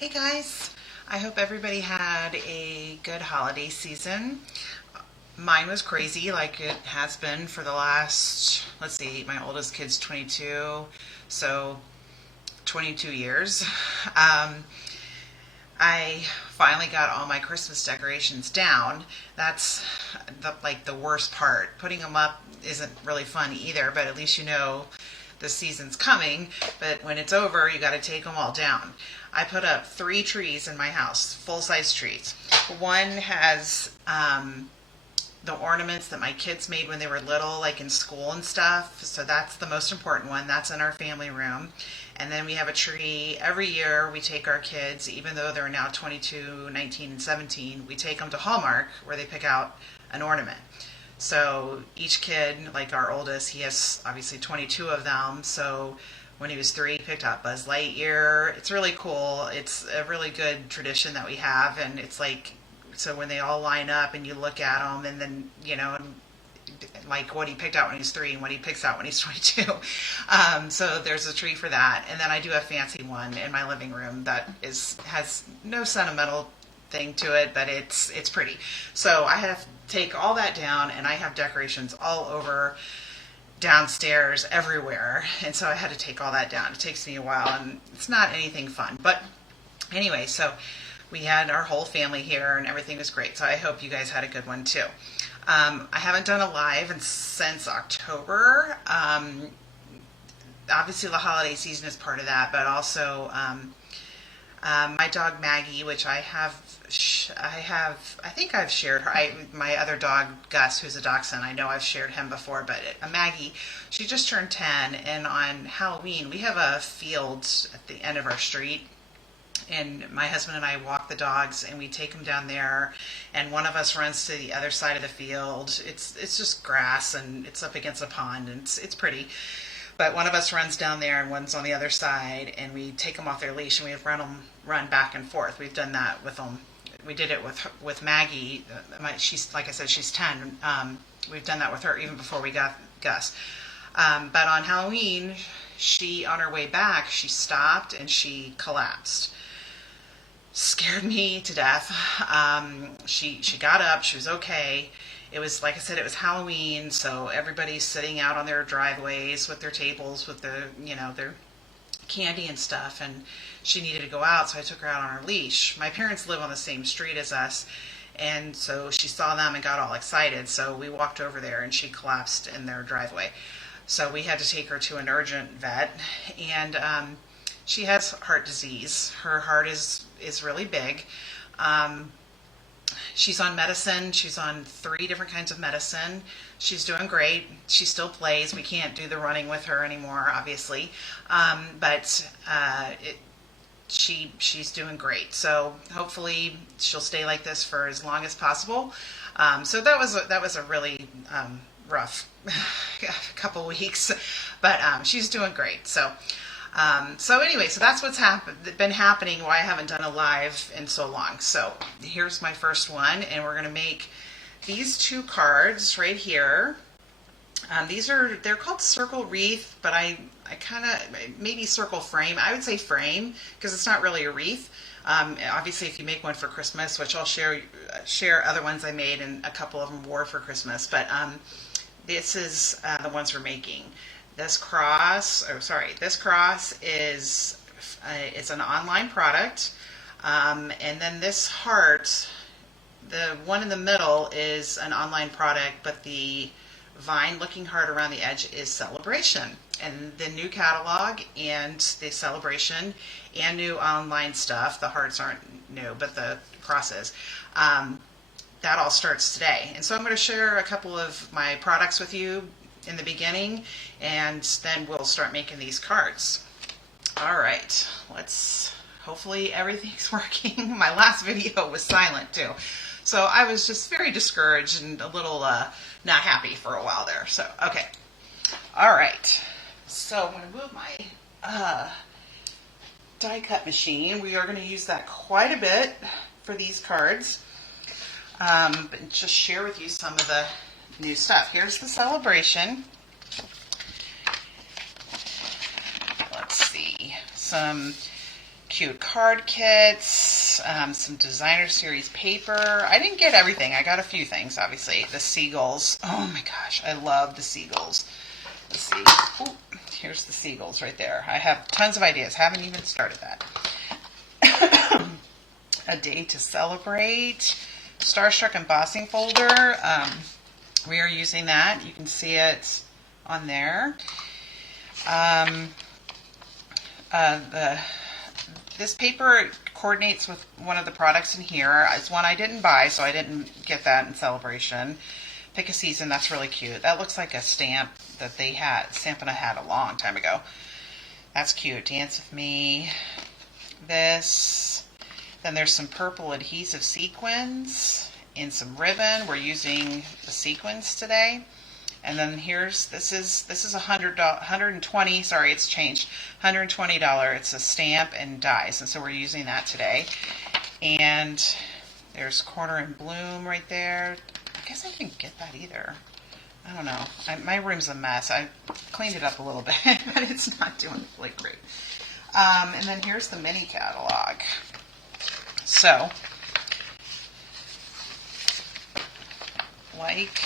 Hey guys, I hope everybody had a good holiday season. Mine was crazy like it has been for the last, let's see, my oldest kid's 22, so 22 years. Um, I finally got all my Christmas decorations down. That's the worst part. Putting them up isn't really fun either, but at least you know the season's coming. But when it's over, you got to take them all down. I put up 3 trees in my house, full-size trees. One has the ornaments that my kids made when they were little, like in school and stuff. So that's the most important one. That's in our family room. And then we have a tree. Every year we take our kids, even though they're now 22, 19, and 17, we take them to Hallmark where they pick out an ornament. So each kid, like our oldest, he has obviously 22 of them. So when he was 3, he picked out Buzz Lightyear. It's really cool. It's a really good tradition that we have. And it's like, so when they all line up and you look at them and then, like what he picked out when he's 3 and what he picks out when he's 22. So there's a tree for that. And then I do a fancy one in my living room that has no sentimental thing to it, but it's pretty. So I have to take all that down, and I have decorations all over downstairs everywhere. And so I had to take all that down. It takes me a while, and it's not anything fun. But anyway, so we had our whole family here, and everything was great. So I hope you guys had a good one too. I haven't done a live since October. Obviously, the holiday season is part of that, but also my dog Maggie, which I think I've shared her. My other dog Gus, who's a dachshund, I know I've shared him before, but Maggie, she just turned 10, and on Halloween we have a field at the end of our street. And my husband and I walk the dogs, and we take them down there, and one of us runs to the other side of the field. It's just grass, and it's up against a pond, and it's pretty. But one of us runs down there, and one's on the other side, and we take them off their leash, and we run back and forth. We've done that with them. We did it with Maggie. She's, like I said, she's 10. We've done that with her even before we got Gus. But on Halloween, on her way back, she stopped and she collapsed. Scared me to death. She got up. She was okay. It was, like I said, it was Halloween, so everybody's sitting out on their driveways with their tables with their candy and stuff, and she needed to go out, so I took her out on her leash. My parents live on the same street as us, and so she saw them and got all excited, so we walked over there, and she collapsed in their driveway. So we had to take her to an urgent vet, and she has heart disease. Her heart is really big. She's on medicine. She's on 3 different kinds of medicine. She's doing great. She still plays. We can't do the running with her anymore, obviously. But she's doing great. So hopefully she'll stay like this for as long as possible. So that was a really rough couple weeks, but she's doing great. So anyway, so that's what's been happening, why I haven't done a live in so long. So here's my first one, and we're going to make these 2 cards right here. They're called circle wreath, but I kind of, maybe circle frame. I would say frame, because it's not really a wreath. Obviously, if you make one for Christmas, which I'll share other ones I made, and a couple of them were for Christmas, but this is the ones we're making. This cross is it's an online product, and then this heart, the one in the middle, is an online product, but the vine-looking heart around the edge is Celebration. And the new catalog and the Celebration and new online stuff, the hearts aren't new, but the cross is. That all starts today. And so I'm going to share a couple of my products with you in the beginning, and then we'll start making these cards. All right, hopefully everything's working. My last video was silent too, so I was just very discouraged and a little not happy for a while there. So okay, all right, so I'm going to move my die cut machine. We are going to use that quite a bit for these cards, but just share with you some of the new stuff. Here's the Celebration. Let's see, some cute card kits, some designer series paper. I didn't get everything. I got a few things, obviously. The seagulls. Oh my gosh, I love the seagulls. Let's see. Ooh, here's the seagulls right there. I have tons of ideas. Haven't even started that. A day to celebrate. Starstruck Embossing Folder. We are using that. You can see it on there. This paper coordinates with one of the products in here. It's one I didn't buy, so I didn't get that in celebration. Pick a season. That's really cute. That looks like a stamp that they had. Stampin' I had a long time ago. That's cute. Dance with me. This. Then there's some purple adhesive sequins and some ribbon. We're using the sequins today. And then this is $120. Sorry, it's changed. $120. It's a stamp and dies, and so we're using that today. And there's Corner and Bloom right there. I guess I didn't get that either. I don't know. My room's a mess. I cleaned it up a little bit, but it's not doing like great. And then here's the mini catalog. So, like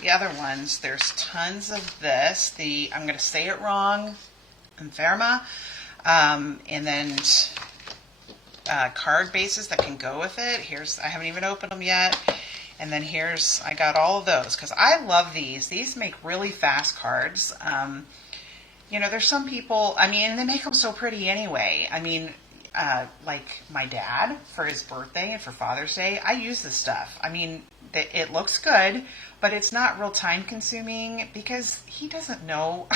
the other ones, there's tons of this. I'm going to say it wrong, Inferma, and then card bases that can go with it. I haven't even opened them yet. And then I got all of those because I love these. These make really fast cards. There's some people, and they make them so pretty anyway. Like my dad for his birthday and for Father's Day, I use this stuff. It looks good, but it's not real time consuming because he doesn't know.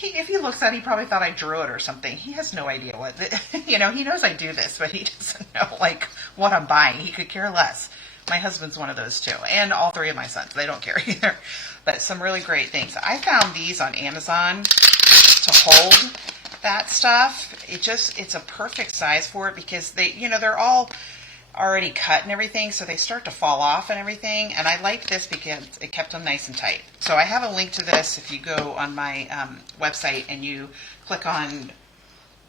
If he looks at it, he probably thought I drew it or something. He has no idea what, he knows I do this, but he doesn't know what I'm buying. He could care less. My husband's one of those too, and all three of my sons, they don't care either. But some really great things. I found these on Amazon to hold that stuff. It's a perfect size for it because they're all already cut and everything, so they start to fall off and everything. And I like this because it kept them nice and tight. So I have a link to this if you go on my website and you click on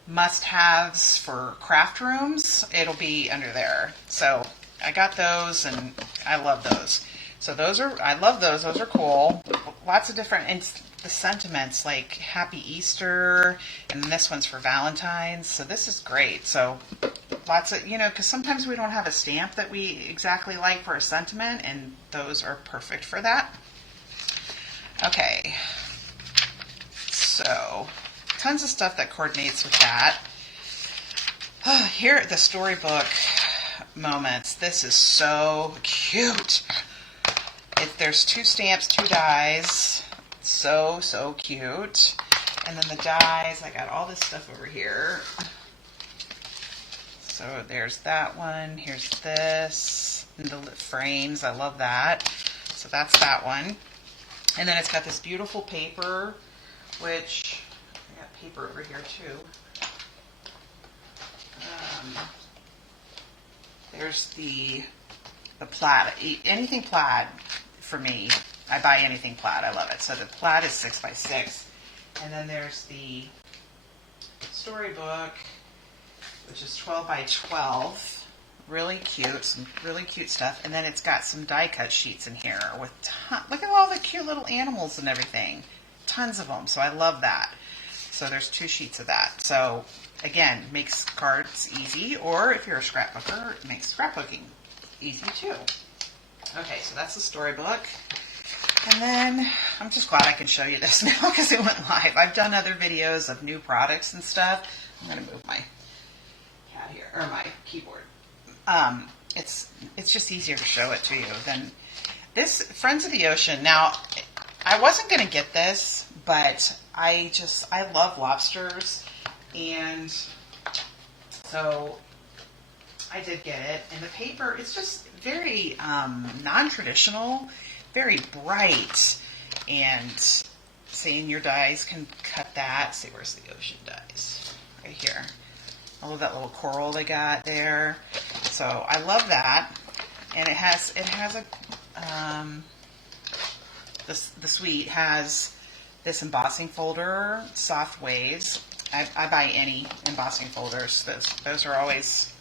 must-haves for craft rooms. It'll be under there. So I got those and I love those. So I love those. Those are cool. Lots of different, and the sentiments like Happy Easter, and then this one's for Valentine's. So this is great. So lots of, because sometimes we don't have a stamp that we exactly like for a sentiment, and those are perfect for that. Okay. So tons of stuff that coordinates with that. Here are the storybook moments. This is so cute. There's 2 stamps, 2 dies. So cute. And then the dies, I got all this stuff over here. So there's that one. Here's this. And the frames, I love that. So that's that one. And then it's got this beautiful paper, which I got paper over here too. There's the plaid. Anything plaid for me. I buy anything plaid. I love it. So the plaid is 6x6. And then there's the storybook, which is 12x12. Really cute. Some really cute stuff. And then it's got some die cut sheets in here with look at all the cute little animals and everything. Tons of them. So I love that. So there's 2 sheets of that. So again, makes cards easy, or if you're a scrapbooker, it makes scrapbooking easy too. Okay, so that's the storybook. And then I'm just glad I can show you this now because it went live. I've done other videos of new products and stuff. I'm going to move my cat here, or my keyboard. It's just easier to show it to you than this Friends of the Ocean. Now, I wasn't going to get this, but I love lobsters, and so I did get it. And the paper, it's just very non-traditional, very bright, and seeing your dies can cut that. See, where's the ocean dies? Right here. I love that little coral they got there. So I love that. And it has a the suite has this embossing folder, soft waves. I buy any embossing folders. Those are always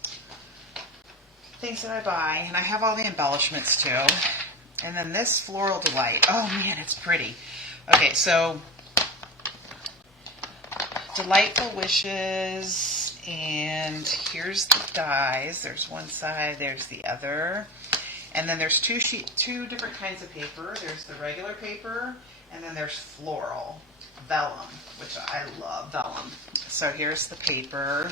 things that I buy. And I have all the embellishments too. And then this Floral Delight. Oh man, it's pretty. Okay, so Delightful Wishes, and here's the dies. There's one side, there's the other. And then there's two different kinds of paper. There's the regular paper, and then there's floral, vellum, which I love vellum. So here's the paper.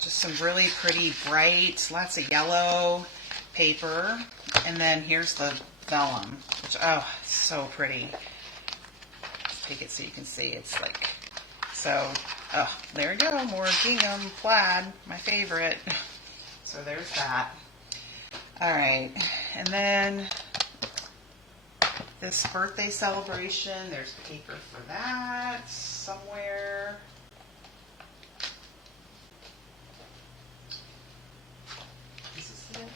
Just some really pretty bright, lots of yellow paper. And then here's the vellum, which, oh, so pretty. Let's take it so you can see. It's like, so, oh, there we go. More gingham plaid, my favorite. So there's that. All right. And then this birthday celebration, there's paper for that somewhere. This is it.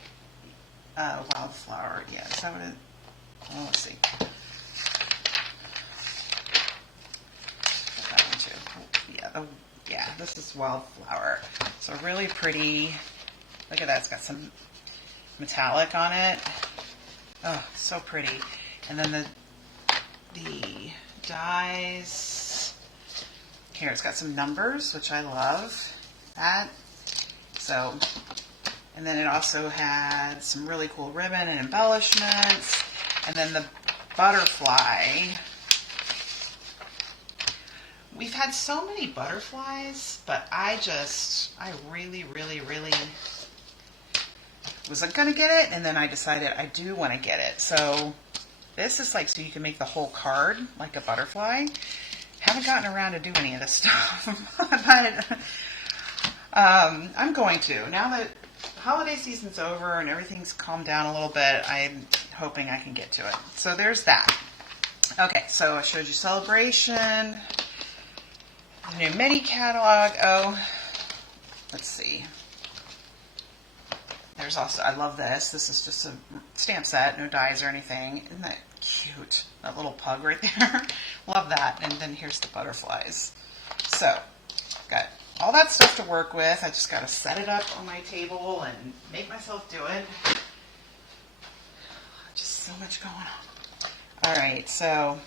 Wildflower. Yeah, is that what it? Oh, let's see. That one too. Yeah. Oh, yeah. This is Wildflower. So really pretty. Look at that. It's got some metallic on it. Oh, so pretty. And then the dies. Here, it's got some numbers, which I love. That. So, and then it also had some really cool ribbon and embellishments. And then the butterfly. We've had so many butterflies, but I really wasn't going to get it, and then I decided I do want to get it. So this is like so you can make the whole card like a butterfly. Haven't gotten around to do any of this stuff, but I'm going to. Now that the holiday season's over and everything's calmed down a little bit, I'm hoping I can get to it. So there's that. Okay, so I showed you Celebration, the new mini catalog. Oh, let's see. There's also, I love this. This is just a stamp set, no dies or anything. Isn't that cute? That little pug right there. Love that. And then here's the butterflies. So, got all that stuff to work with. I just got to set it up on my table and make myself do it. Just so much going on. All right, so,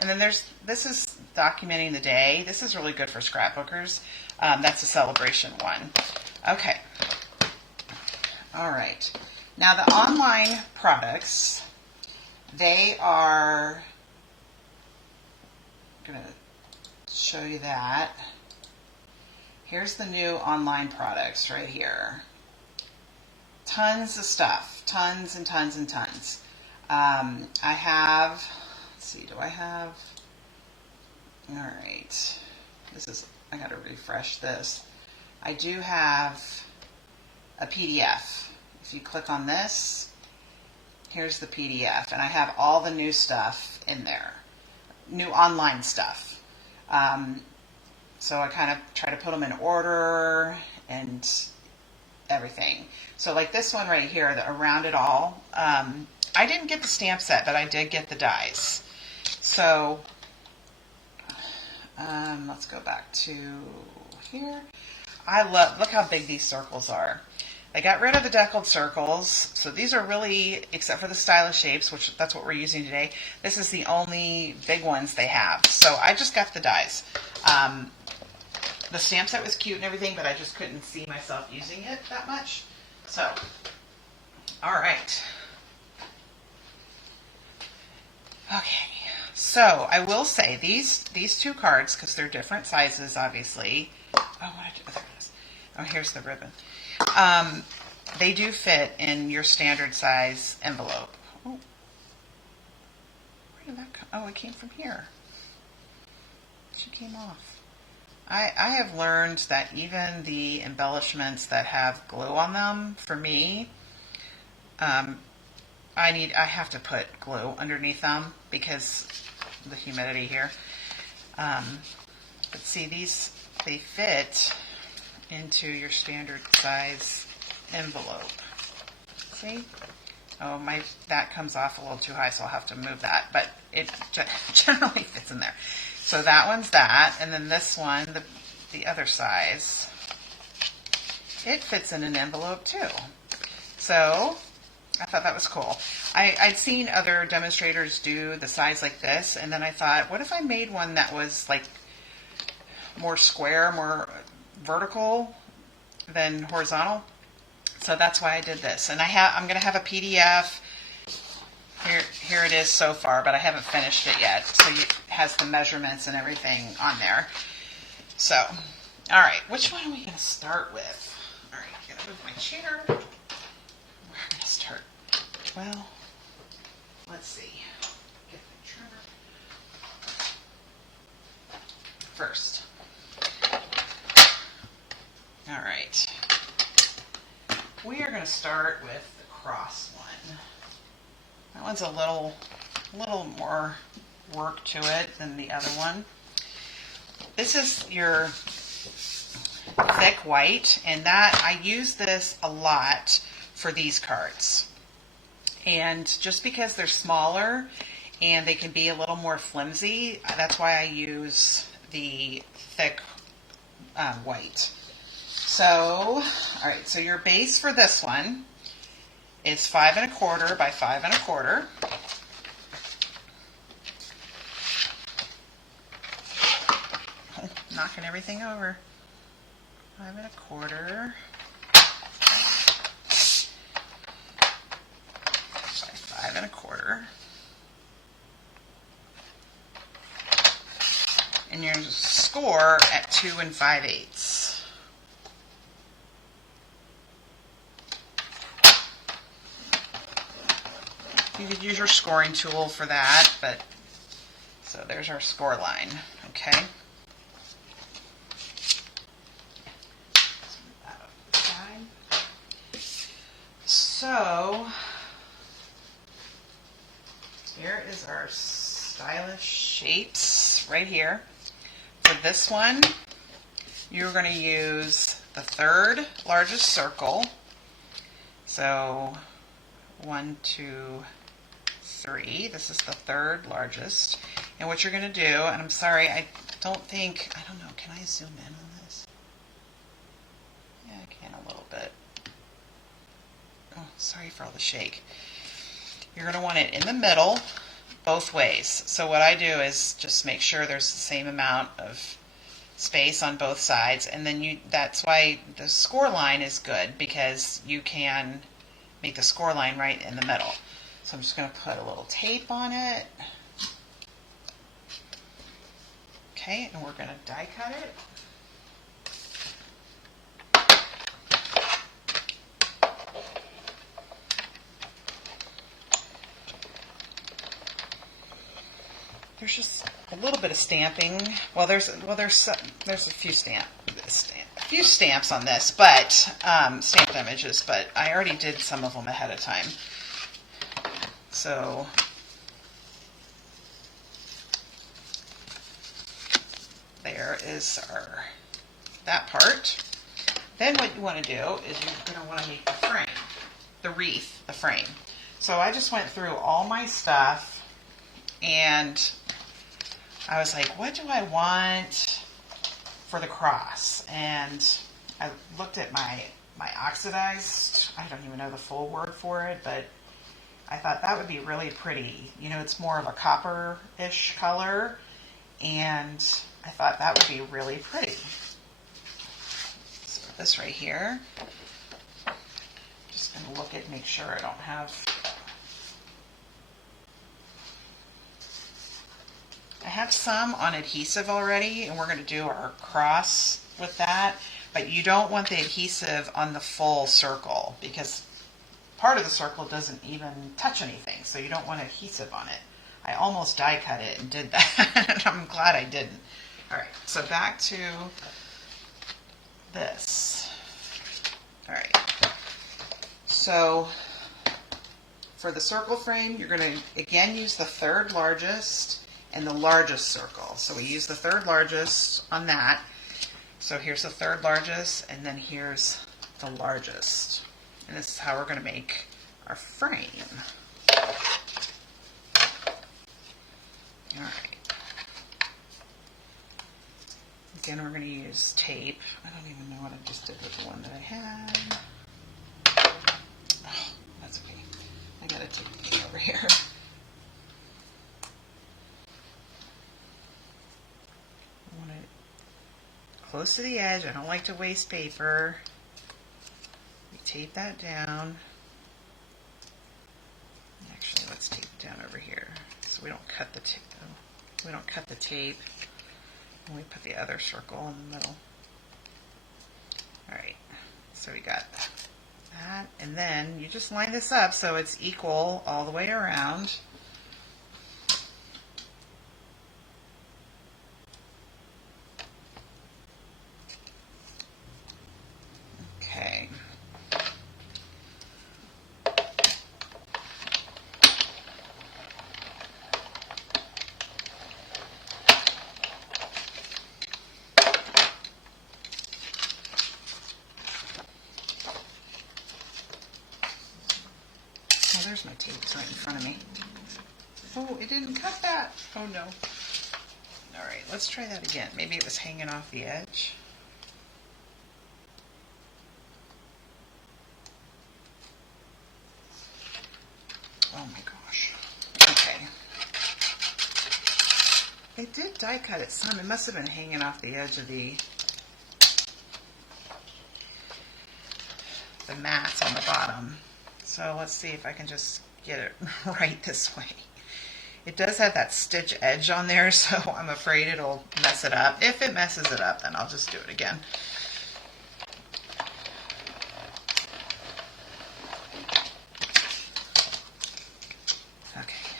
and then this is documenting the day. This is really good for scrapbookers. That's a Celebration one. Okay. All right. Now the online products, they are, I'm going to show you that. Here's the new online products right here. Tons of stuff. Tons and tons and tons. I have, let's see, do I have, all right. This is, I got to refresh this. I do have a PDF. If you click on this, here's the PDF, and I have all the new stuff in there, new online stuff. So I kind of try to put them in order and everything. So like this one right here, the Around It All, I didn't get the stamp set, but I did get the dies. So let's go back to here. Look how big these circles are. I got rid of the deckled circles, so these are really, except for the stylish shapes, which that's what we're using today, this is the only big ones they have. So I just got the dies. The stamp set was cute and everything, but I just couldn't see myself using it that much. So, all right. Okay, so I will say these two cards, because they're different sizes, obviously. Oh, there it is. Oh, here's the ribbon. They do fit in your standard size envelope. Oh, where did that come? Oh, it came from here. She came off. I have learned that even the embellishments that have glue on them, for me, I have to put glue underneath them because of the humidity here. But see, they fit into your standard size envelope. See? Oh, that comes off a little too high, so I'll have to move that. But it generally fits in there. So that one's that, and then this one, the other size, it fits in an envelope too. So I thought that was cool. I'd seen other demonstrators do the size like this, and then I thought, what if I made one that was like more square, more vertical than horizontal? So that's why I did this. And I'm going to have a PDF. Here it is so far, but I haven't finished it yet. So it has the measurements and everything on there. So, all right, which one are we going to start with? All right, I'm going to move my chair. We're going to start, well, let's see. Get the trimmer first. All right. We are going to start with the cross one. That one's a little more work to it than the other one. This is your thick white, and that I use this a lot for these cards. And just because they're smaller and they can be a little more flimsy, that's why I use the thick white. So, all right, so your base for this one is 5 1/4 by 5 1/4. Knocking everything over. 5 1/4 by 5 1/4. And your score at 2 5/8. You could use your scoring tool for that, but so there's our score line, okay? So here is our stylish shapes right here. For this one, you're going to use the third largest circle. So 1, 2, 3. This is the third largest. And what you're going to do, and I'm sorry, I don't know, can I zoom in on this? Yeah, I can a little bit. Oh, sorry for all the shake. You're going to want it in the middle, both ways. So what I do is just make sure there's the same amount of space on both sides, and then that's why the score line is good, because you can make the score line right in the middle. So I'm just going to put a little tape on it. Okay, and we're going to die cut it. There's just a little bit of stamping. Well, there's a few stamps on this, but stamped images. But I already did some of them ahead of time. So there is that part. Then what you want to do is you're going to want to make the frame, the wreath, the frame. So I just went through all my stuff, and I was like, what do I want for the cross? And I looked at my oxidized, I don't even know the full word for it, but I thought that would be really pretty. You know, it's more of a copper-ish color, and I thought that would be really pretty. So this right here, just going to look at, make sure I don't have, I have some on adhesive already, and we're going to do our cross with that, but you don't want the adhesive on the full circle, because part of the circle doesn't even touch anything, so you don't want adhesive on it. I almost die cut it and did that. I'm glad I didn't. All right, so back to this. All right, so for the circle frame, you're going to again use the third largest and the largest circle. So we use the third largest on that. So here's the third largest, and then here's the largest. And this is how we're going to make our frame. All right. Again, we're going to use tape. I don't even know what I just did with the one that I had. Oh, that's okay. I got to take it over here. I want it close to the edge. I don't like to waste paper. We tape that down. Actually, let's tape it down over here so we don't cut the tape. We don't cut the tape. And we put the other circle in the middle. All right, so we got that, and then you just line this up so it's equal all the way around. Okay. Oh, there's my tape. It's right in front of me. Oh, it didn't cut that. Oh no. All right, let's try that again. Maybe it was hanging off the edge. Oh my gosh. Okay. It did die cut it some. It must have been hanging off the edge of the mats on the bottom. So let's see if I can just get it right this way. It does have that stitch edge on there, so I'm afraid it'll mess it up. If it messes it up, then I'll just do it again. Okay,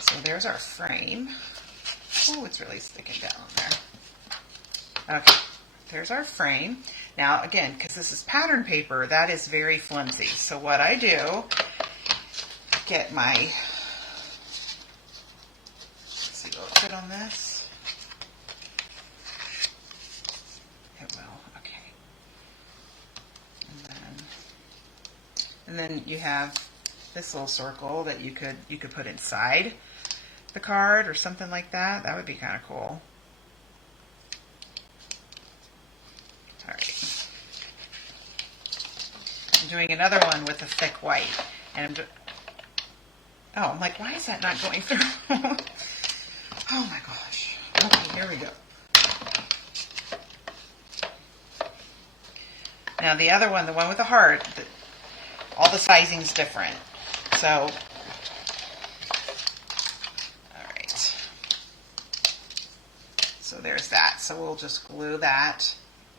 so there's our frame. Oh, it's really sticking down there. Okay, there's our frame. Now, again, because this is pattern paper, that is very flimsy. So what I do, get my, let's see, will it fit on this? It will, okay. And then you have this little circle that you could put inside the card or something like that. That would be kind of cool. All right. I'm doing another one with a thick white, and I'm like, why is that not going through? Oh my gosh. Okay, here we go. Now the other one, the one with the heart, all the sizing's different. So, all right. So there's that. So we'll just glue that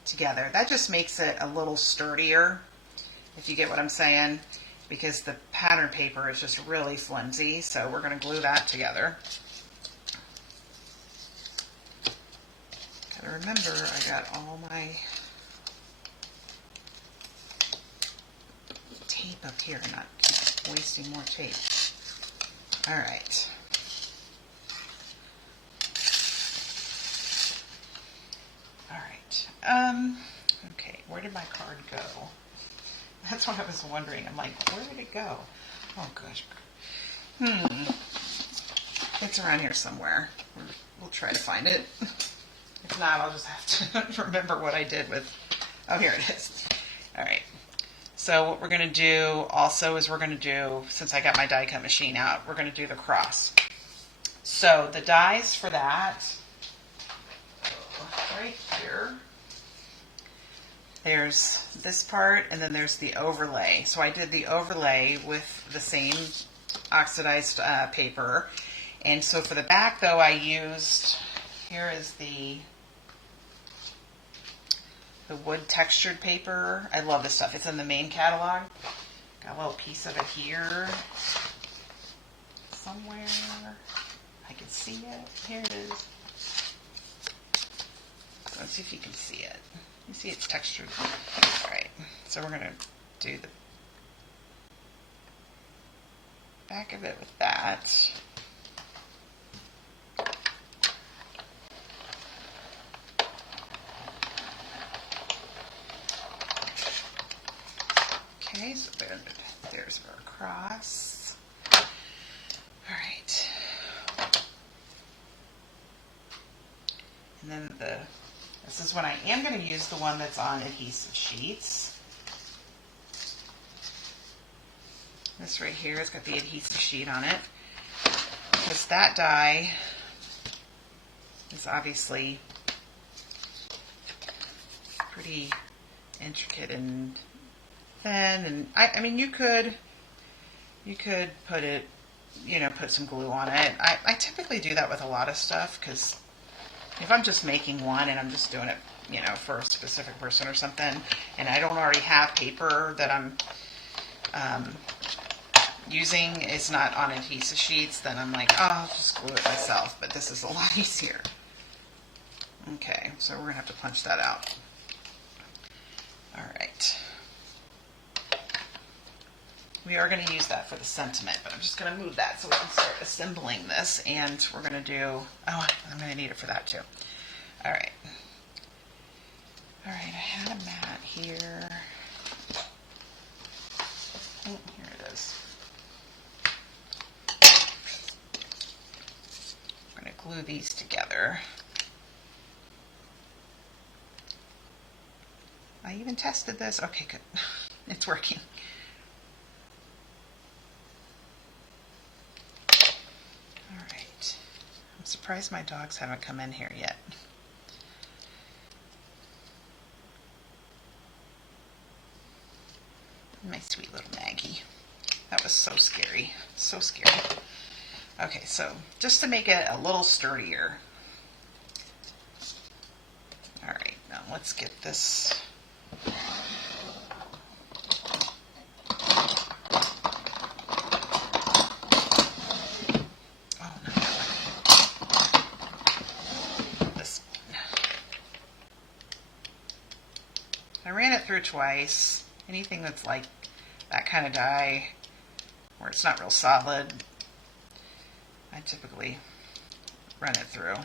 together. That just makes it a little sturdier, if you get what I'm saying, because the pattern paper is just really flimsy. So we're going to glue that together. Gotta remember, I got all my tape up here and not keep wasting more tape. All right. All right. Okay, where did my card go? That's what I was wondering. I'm like, where did it go? Oh gosh. It's around here somewhere. We'll try to find it. If not, I'll just have to remember what I did with. Oh, here it is. All right. So what we're going to do also is we're going to do, since I got my die cut machine out, we're going to do the cross. So the dies for that, right here. There's this part, and then there's the overlay. So I did the overlay with the same oxidized paper. And so for the back, though, I used, here is the wood textured paper. I love this stuff. It's in the main catalog. Got a little piece of it here somewhere. I can see it. Here it is. Let's see if you can see it. You see it's textured. All right. So we're going to do the back of it with that. Okay, so there's our cross. All right. And then this is when I am going to use the one that's on adhesive sheets. This right here has got the adhesive sheet on it, because that die is obviously pretty intricate and thin. And I mean, you could put it, put some glue on it. I typically do that with a lot of stuff, because if I'm just making one and I'm just doing it, for a specific person or something, and I don't already have paper that I'm using, is not on adhesive sheets, then I'm like, oh, I'll just glue it myself. But this is a lot easier. Okay, so we're gonna have to punch that out. All right. We are going to use that for the sentiment, but I'm just going to move that so we can start assembling this. And we're going to do, I'm going to need it for that too. All right. All right, I had a mat here. Oh, here it is. I'm going to glue these together. I even tested this. Okay, good. It's working. All right. I'm surprised my dogs haven't come in here yet. My sweet little Maggie. That was so scary. So scary. Okay, so just to make it a little sturdier. All right, now let's get this. Oh, not that one. This one. I ran it through twice. Anything that's like that kind of dye, where it's not real solid, I typically run it through.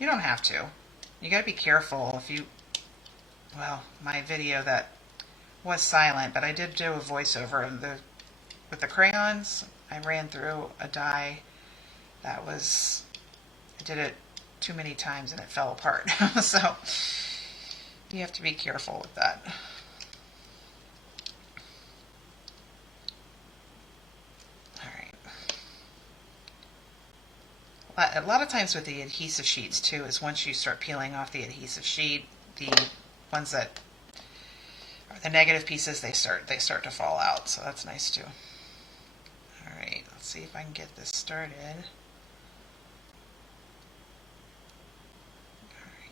You don't have to. You got to be careful if you, well, my video that was silent, but I did do a voiceover of with the crayons. I ran through a dye that was, I did it too many times and it fell apart. So you have to be careful with that. A lot of times with the adhesive sheets too is once you start peeling off the adhesive sheet, the ones that are the negative pieces, they start to fall out. So that's nice too. All right, let's see if I can get this started. All right.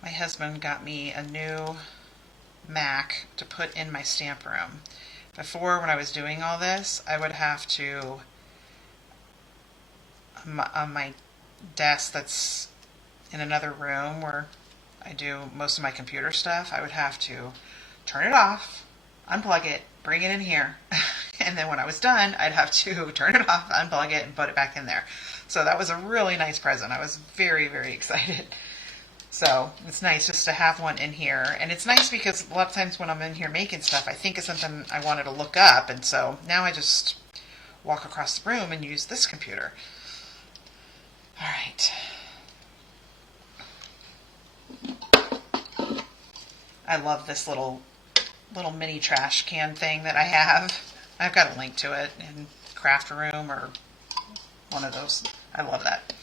My husband got me a new Mac to put in my stamp room. Before, when I was doing all this, I would have to, on my desk that's in another room where I do most of my computer stuff, I would have to turn it off, unplug it, bring it in here, and then when I was done, I'd have to turn it off, unplug it, and put it back in there. So that was a really nice present. I was very, very excited. So it's nice just to have one in here. And it's nice because a lot of times when I'm in here making stuff, I think of something I wanted to look up. And so now I just walk across the room and use this computer. All right. I love this little mini trash can thing that I have. I've got a link to it in Craft Room or one of those. I love that.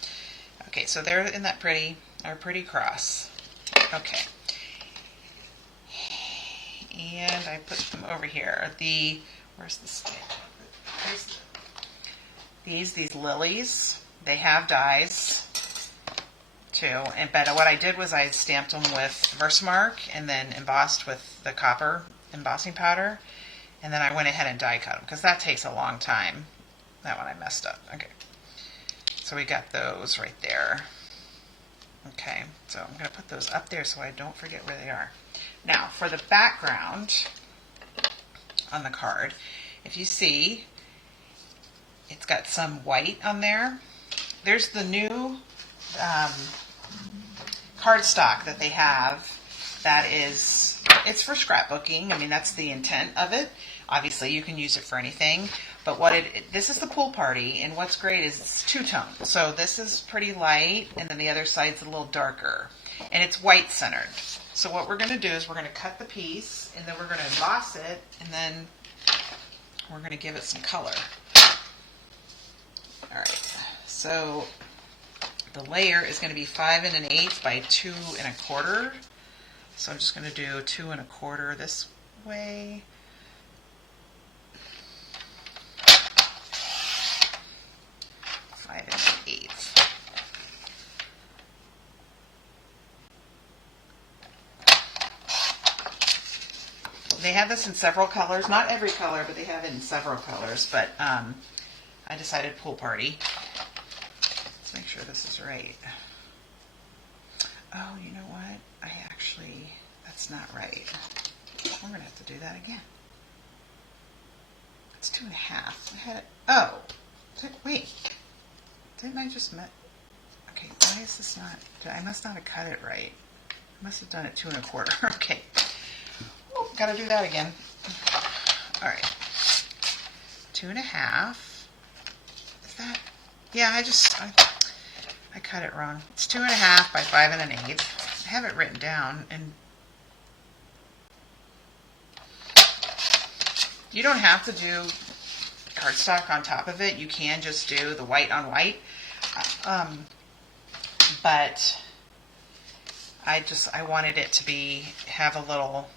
Okay, so they're in that pretty cross. Okay. And I put them over here. Where's the stick? These lilies, they have dies too. But what I did was I stamped them with Versamark and then embossed with the copper embossing powder. And then I went ahead and die cut them because that takes a long time. That one I messed up. Okay. So we got those right there. Okay, so I'm going to put those up there so I don't forget where they are. Now, for the background on the card, if you see, it's got some white on there. There's the new cardstock that they have that is, it's for scrapbooking. I mean, that's the intent of it. Obviously, you can use it for anything, but this is the pool party, and what's great is it's two-tone. So this is pretty light, and then the other side's a little darker, and it's white-centered. So what we're going to do is we're going to cut the piece, and then we're going to emboss it, and then we're going to give it some color. All right, so the layer is going to be 5 1/8 by 2 1/4. So I'm just going to do 2 1/4 this way. They have this in several colors, not every color, but they have it in several colors. But I decided pool party. Let's make sure this is right. Oh, you know what? That's not right. We're going to have to do that again. It's 2 1/2. I had it. Oh, wait. Didn't I just Okay, why is this not? I must not have cut it right. I must have done it 2 1/4. Okay. Oh, gotta do that again. All right. 2 1/2. Is that? Yeah, I cut it wrong. It's 2 1/2 by 5 1/8. I have it written down, and you don't have to do cardstock on top of it. You can just do the white on white. But I wanted it to have a little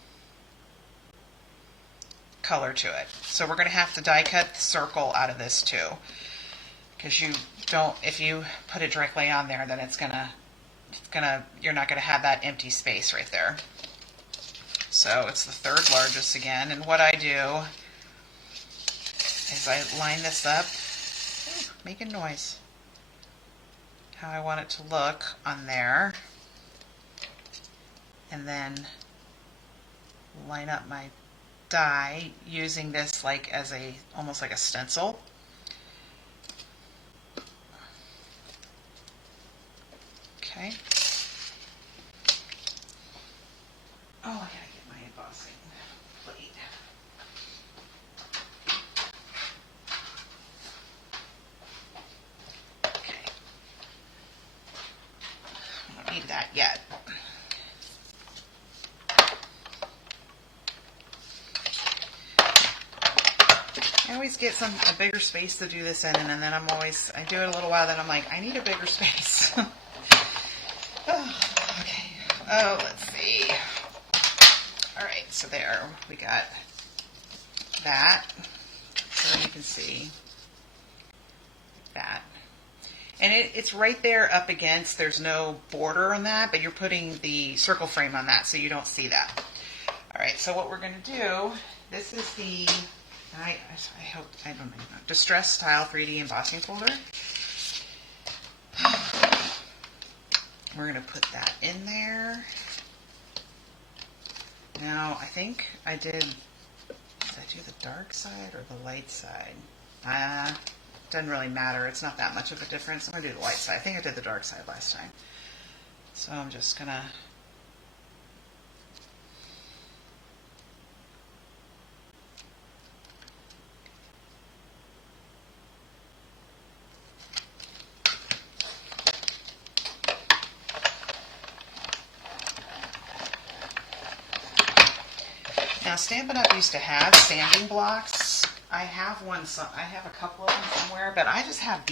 color to it. So we're going to have to die cut the circle out of this too, because if you put it directly on there, then you're not going to have that empty space right there. So it's the third largest again, and what I do is I line this up, making noise, how I want it to look on there, and then line up my die using this almost like a stencil. Okay. Oh, I gotta get my embossing plate. Okay. I don't need that yet. I always get a bigger space to do this in, and then I do it a little while, then I'm like, I need a bigger space. Oh, okay. Oh, let's see. All right, so there we got that. So you can see that. And it's right there up against, there's no border on that, but you're putting the circle frame on that, so you don't see that. All right, so what we're going to do, this is the, I don't know, Distress Style 3D Embossing Folder. We're going to put that in there. Now, I think did I do the dark side or the light side? Doesn't really matter. It's not that much of a difference. I'm going to do the light side. I think I did the dark side last time. So I'm just going to Now, Stampin' Up! Used to have sanding blocks. I have a couple of them somewhere, but I just have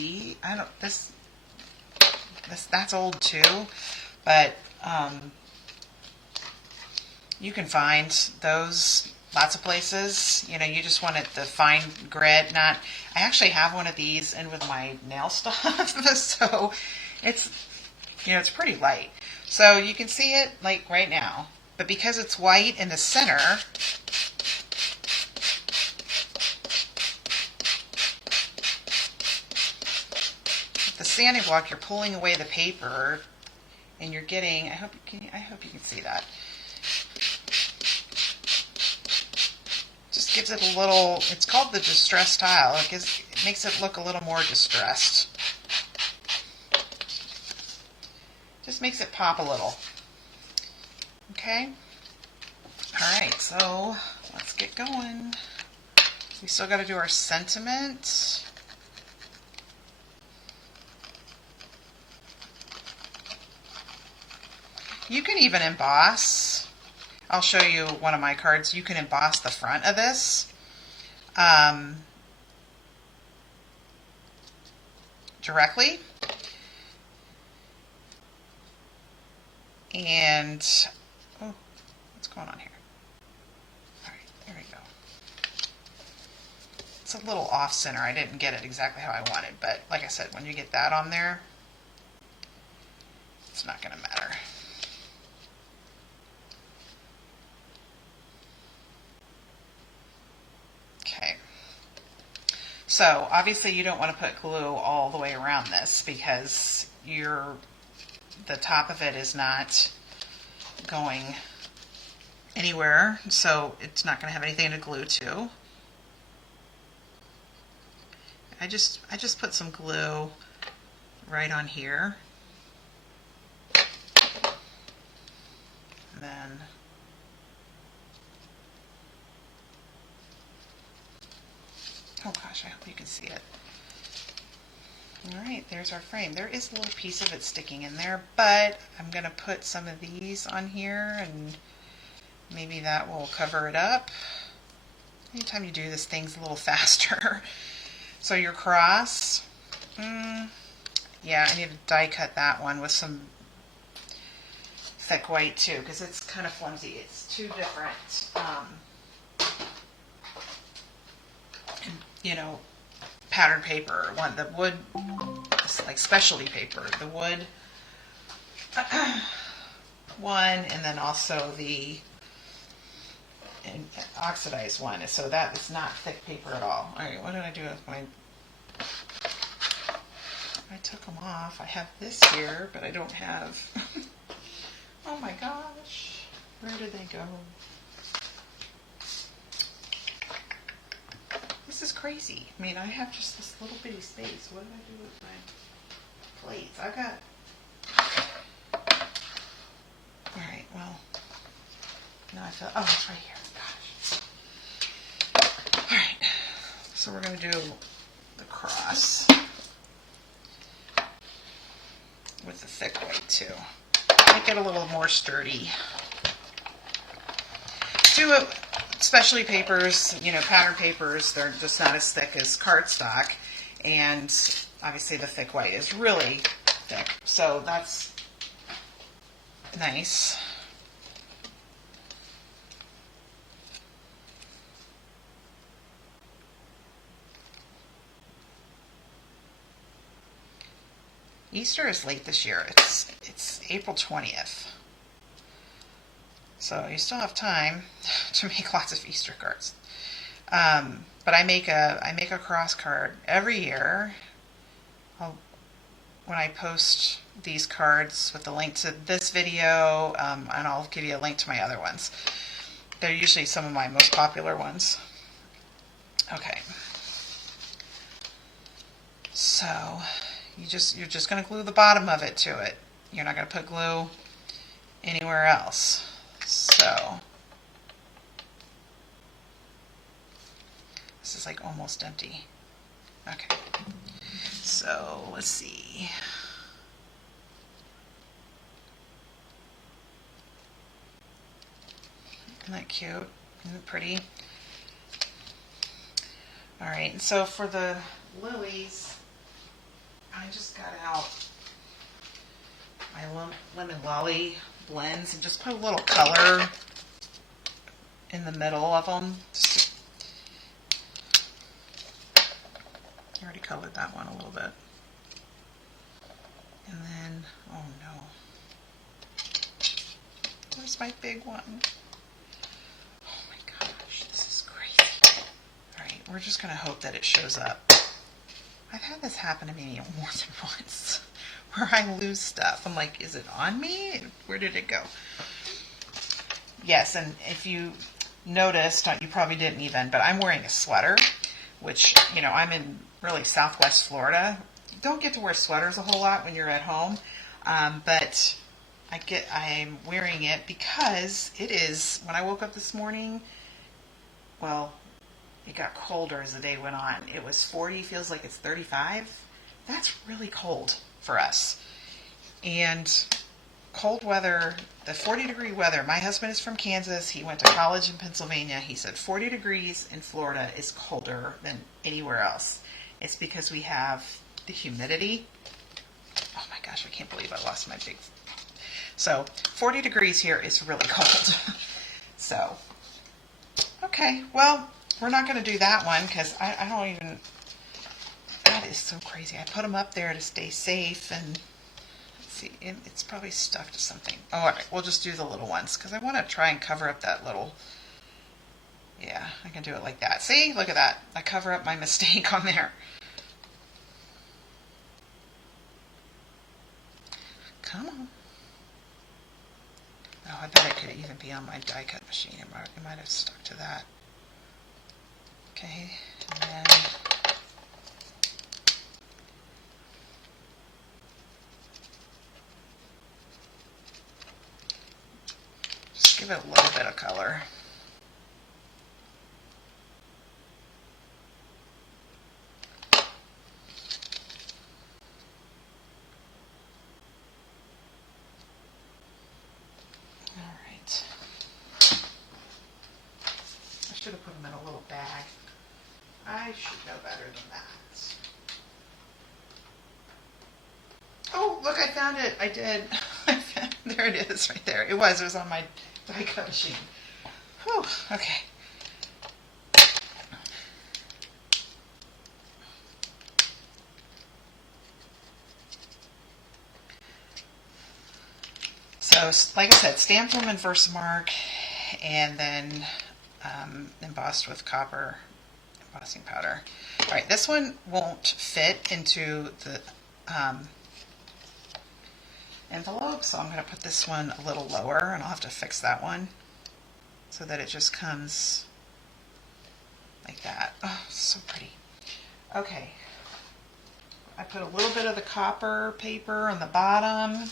that's old too. But you can find those lots of places. You know, you just want the fine grit. I actually have one of these in with my nail stuff, so it's pretty light. So you can see it like right now. But because it's white in the center, with the sanding block, you're pulling away the paper, and you're getting. I hope you can see that. Just gives it a little. It's called the distressed style. It makes it look a little more distressed. Just makes it pop a little. Okay. All right, so let's get going. We still got to do our sentiment. You can even emboss. I'll show you one of my cards. You can emboss the front of this. Directly. And, oh, what's going on here? All right, there we go. It's a little off center. I didn't get it exactly how I wanted, but like I said, when you get that on there, it's not going to matter. Okay. So obviously you don't want to put glue all the way around this because the top of it is not going anywhere, so it's not going to have anything to glue to. I just put some glue right on here. And then oh gosh, I hope you can see it. Alright, there's our frame. There is a little piece of it sticking in there, but I'm going to put some of these on here and maybe that will cover it up. Anytime you do this, thing's a little faster. So your cross, yeah, I need to die cut that one with some thick white too, because it's kind of flimsy. It's two different, you know, pattern paper. One, the wood, like specialty paper, the wood one, and then also the oxidized one. So that is not thick paper at all. All right, what did I do with my? I took them off. I have this here, but I don't have. Oh my gosh, where did they go? This is crazy. I mean, I have just this little bitty space. What did I do with my plates? I got. All right, well, now I feel. Oh, it's right here. Gosh. All right, so we're going to do the cross with the thick white too. Make it a little more sturdy. Do it. Specialty papers, you know, pattern papers, they're just not as thick as cardstock, and obviously the thick white is really thick, so that's nice. Easter is late this year. It's April 20th. So you still have time to make lots of Easter cards. But I make a cross card every year. When I post these cards with the link to this video, and I'll give you a link to my other ones. They're usually some of my most popular ones. Okay. So you're just going to glue the bottom of it to it. You're not going to put glue anywhere else. So this is like almost empty. Okay, so let's see. Isn't that cute? Isn't it pretty? All right, and so for the lilies, I just got out my lemon lolly blends and just put a little color in the middle of them. I already colored that one a little bit. And then, oh no. Where's my big one? Oh my gosh, this is crazy. Alright, we're just going to hope that it shows up. I've had this happen to me more than once. Where I lose stuff. I'm like, is it on me? Where did it go? Yes, and if you noticed, you probably didn't even, but I'm wearing a sweater, which, you know, I'm in really Southwest Florida. You don't get to wear sweaters a whole lot when you're at home, but I'm wearing it because it is, when I woke up this morning, well, it got colder as the day went on. It was 40, feels like it's 35. That's really cold for us. And cold weather, the 40-degree weather, my husband is from Kansas. He went to college in Pennsylvania. He said 40 degrees in Florida is colder than anywhere else. It's because we have the humidity. Oh my gosh, I can't believe I lost my big... So 40 degrees here is really cold. So, okay, well, we're not going to do that one because I don't even... That is so crazy. I put them up there to stay safe, and let's see, it's probably stuck to something. Oh, all right, we'll just do the little ones because I want to try and cover up that little... Yeah, I can do it like that. See, look at that. I cover up my mistake on there. Come on. Oh, I bet it could even be on my die cut machine. It might have stuck to that. Okay, and then just give it a little bit of color. I should have put them in a little bag. I should know better than that. Oh, look, I found it. I did. There it is right there. It was on my die cut machine. Whew, okay. So, like I said, stamped them in Versamark and then embossed with copper embossing powder. All right, this one won't fit into the envelope, so I'm going to put this one a little lower, and I'll have to fix that one so that it just comes like that. Oh, so pretty. Okay, I put a little bit of the copper paper on the bottom.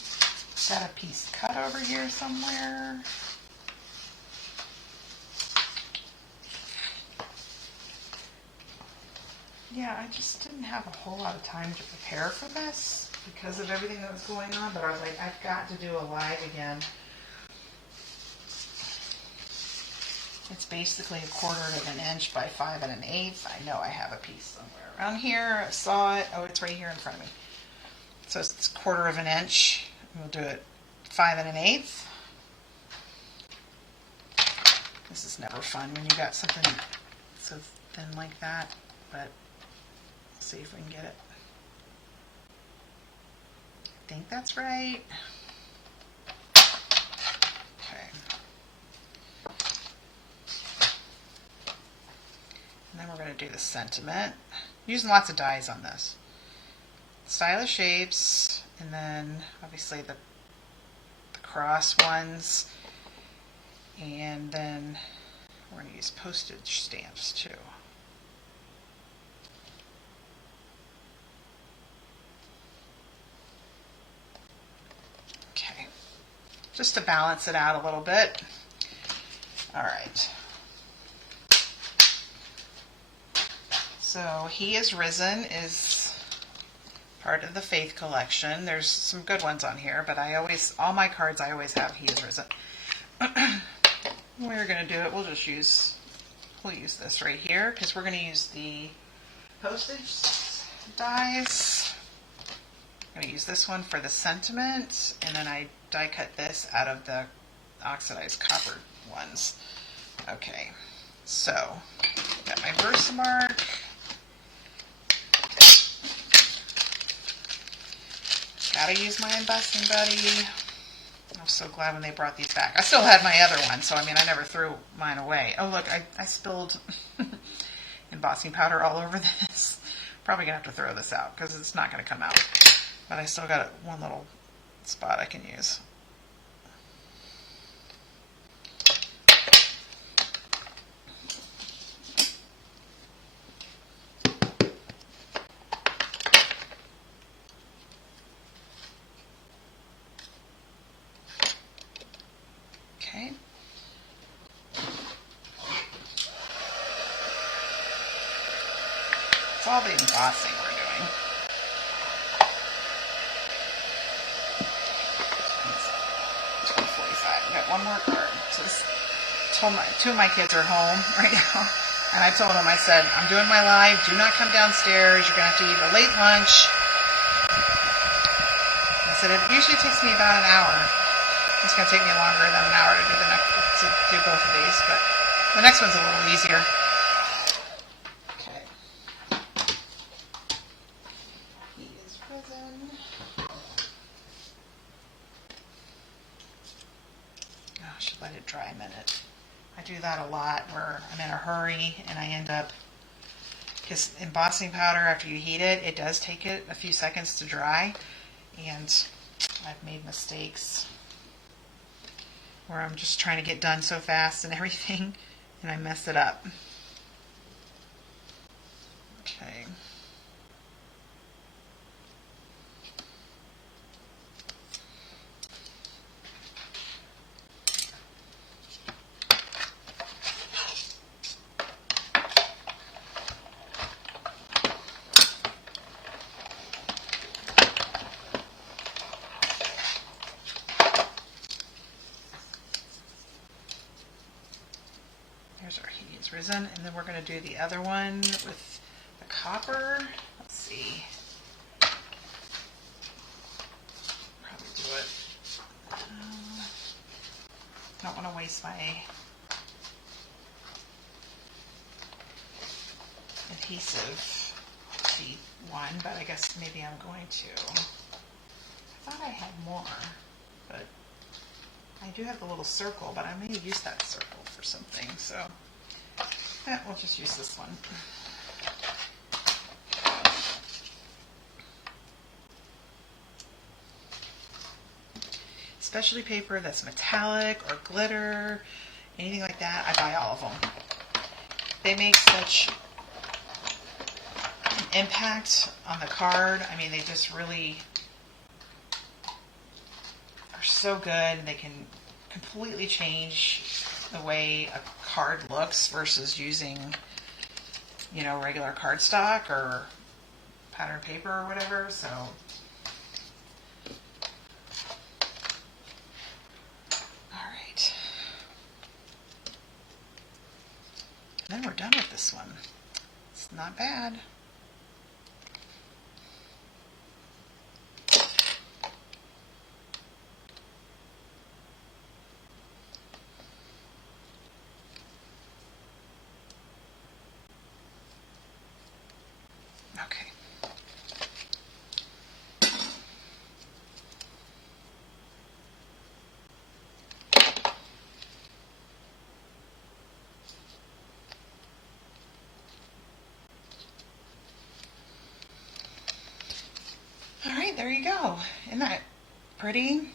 Got a piece cut over here somewhere. Yeah, I just didn't have a whole lot of time to prepare for this because of everything that was going on, but I was like, I've got to do a live again. It's basically 1/4 of an inch by 5 1/8. I know I have a piece somewhere around here. I saw it. Oh, it's right here in front of me. So it's 1/4 of an inch. We'll do it 5 1/8. This is never fun when you got something so thin like that, but we'll see if we can get it. I think that's right. Okay. And then we're going to do the sentiment. Using lots of dies on this. Stylish shapes, and then obviously the cross ones, and then we're going to use postage stamps too. Okay, just to balance it out a little bit. All right. So He Is Risen is part of the Faith collection. There's some good ones on here, but all my cards I always have He Is Risen. We're going to do it, we'll use this right here because we're going to use the postage dies. I'm going to use this one for the sentiment, and then I die cut this out of the oxidized copper ones. Okay, so got my Versamark. Gotta use my embossing buddy. I'm so glad when they brought these back. I still had my other one, so I mean I never threw mine away. Oh look, I spilled embossing powder all over this. Probably gonna have to throw this out because it's not gonna come out. But I still got one little spot I can use. Okay. It's all the embossing we're doing. It's 12:45. I've got one more card. So two of my kids are home right now. And I told them, I said, I'm doing my live. Do not come downstairs. You're going to have to eat a late lunch. I said, it usually takes me about an hour. It's going to take me longer than an hour to do both of these, but the next one's a little easier. Okay. He is risen. Oh, I should let it dry a minute. I do that a lot where I'm in a hurry and I end up, because embossing powder, after you heat it, it does take it a few seconds to dry, and I've made mistakes where I'm just trying to get done so fast and everything, and I mess it up. Okay. There's our heat is risen, and then we're going to do the other one with the copper. Let's see. Probably do it. Don't want to waste my adhesive sheet one, but I guess maybe I'm going to. I thought I had more, but I do have the little circle, but I may use that circle for something, so we'll just use this one. Specialty paper that's metallic or glitter, anything like that, I buy all of them. They make such an impact on the card. I mean, they just really are so good. They can completely change the way a card looks versus using, you know, regular cardstock or pattern paper or whatever. So all right, and then we're done with this one. It's not bad. Okay. All right, there you go. Isn't that pretty?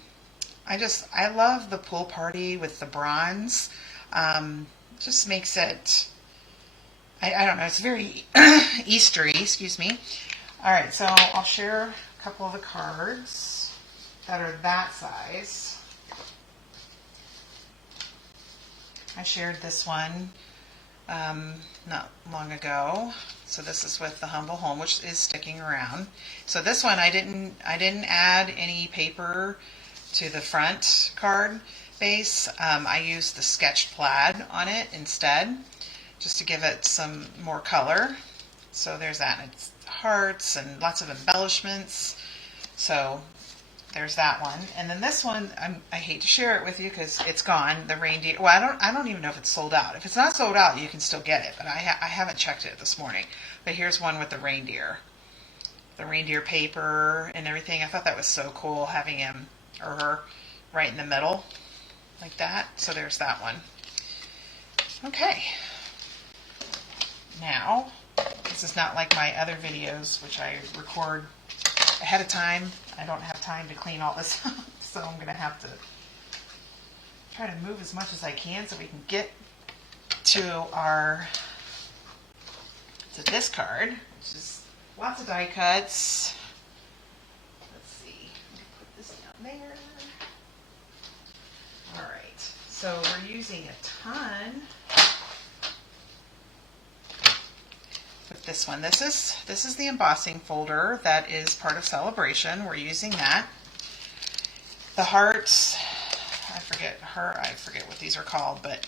I love the pool party with the bronze. Just makes it, I don't know, it's very Eastery, excuse me. All right, so I'll share a couple of the cards that are that size. I shared this one not long ago. So this is with the Humble Home, which is sticking around. So this one I didn't add any paper to the front card base. I used the sketched plaid on it instead, just to give it some more color. So there's that. And it's hearts and lots of embellishments. So there's that one. And then this one, I hate to share it with you because it's gone. The reindeer. Well, I don't even know if it's sold out. If it's not sold out, you can still get it. But I haven't checked it this morning. But here's one with the reindeer paper and everything. I thought that was so cool, having him or her right in the middle like that. So there's that one. Okay. Now, this is not like my other videos, which I record ahead of time. I don't have time to clean all this up, so I'm going to have to try to move as much as I can so we can get to this card, which is lots of die cuts. Let's see, I'm going to put this down there. All right, so we're using a ton with this one. This is the embossing folder that is part of Celebration. We're using that. The hearts, I forget what these are called, but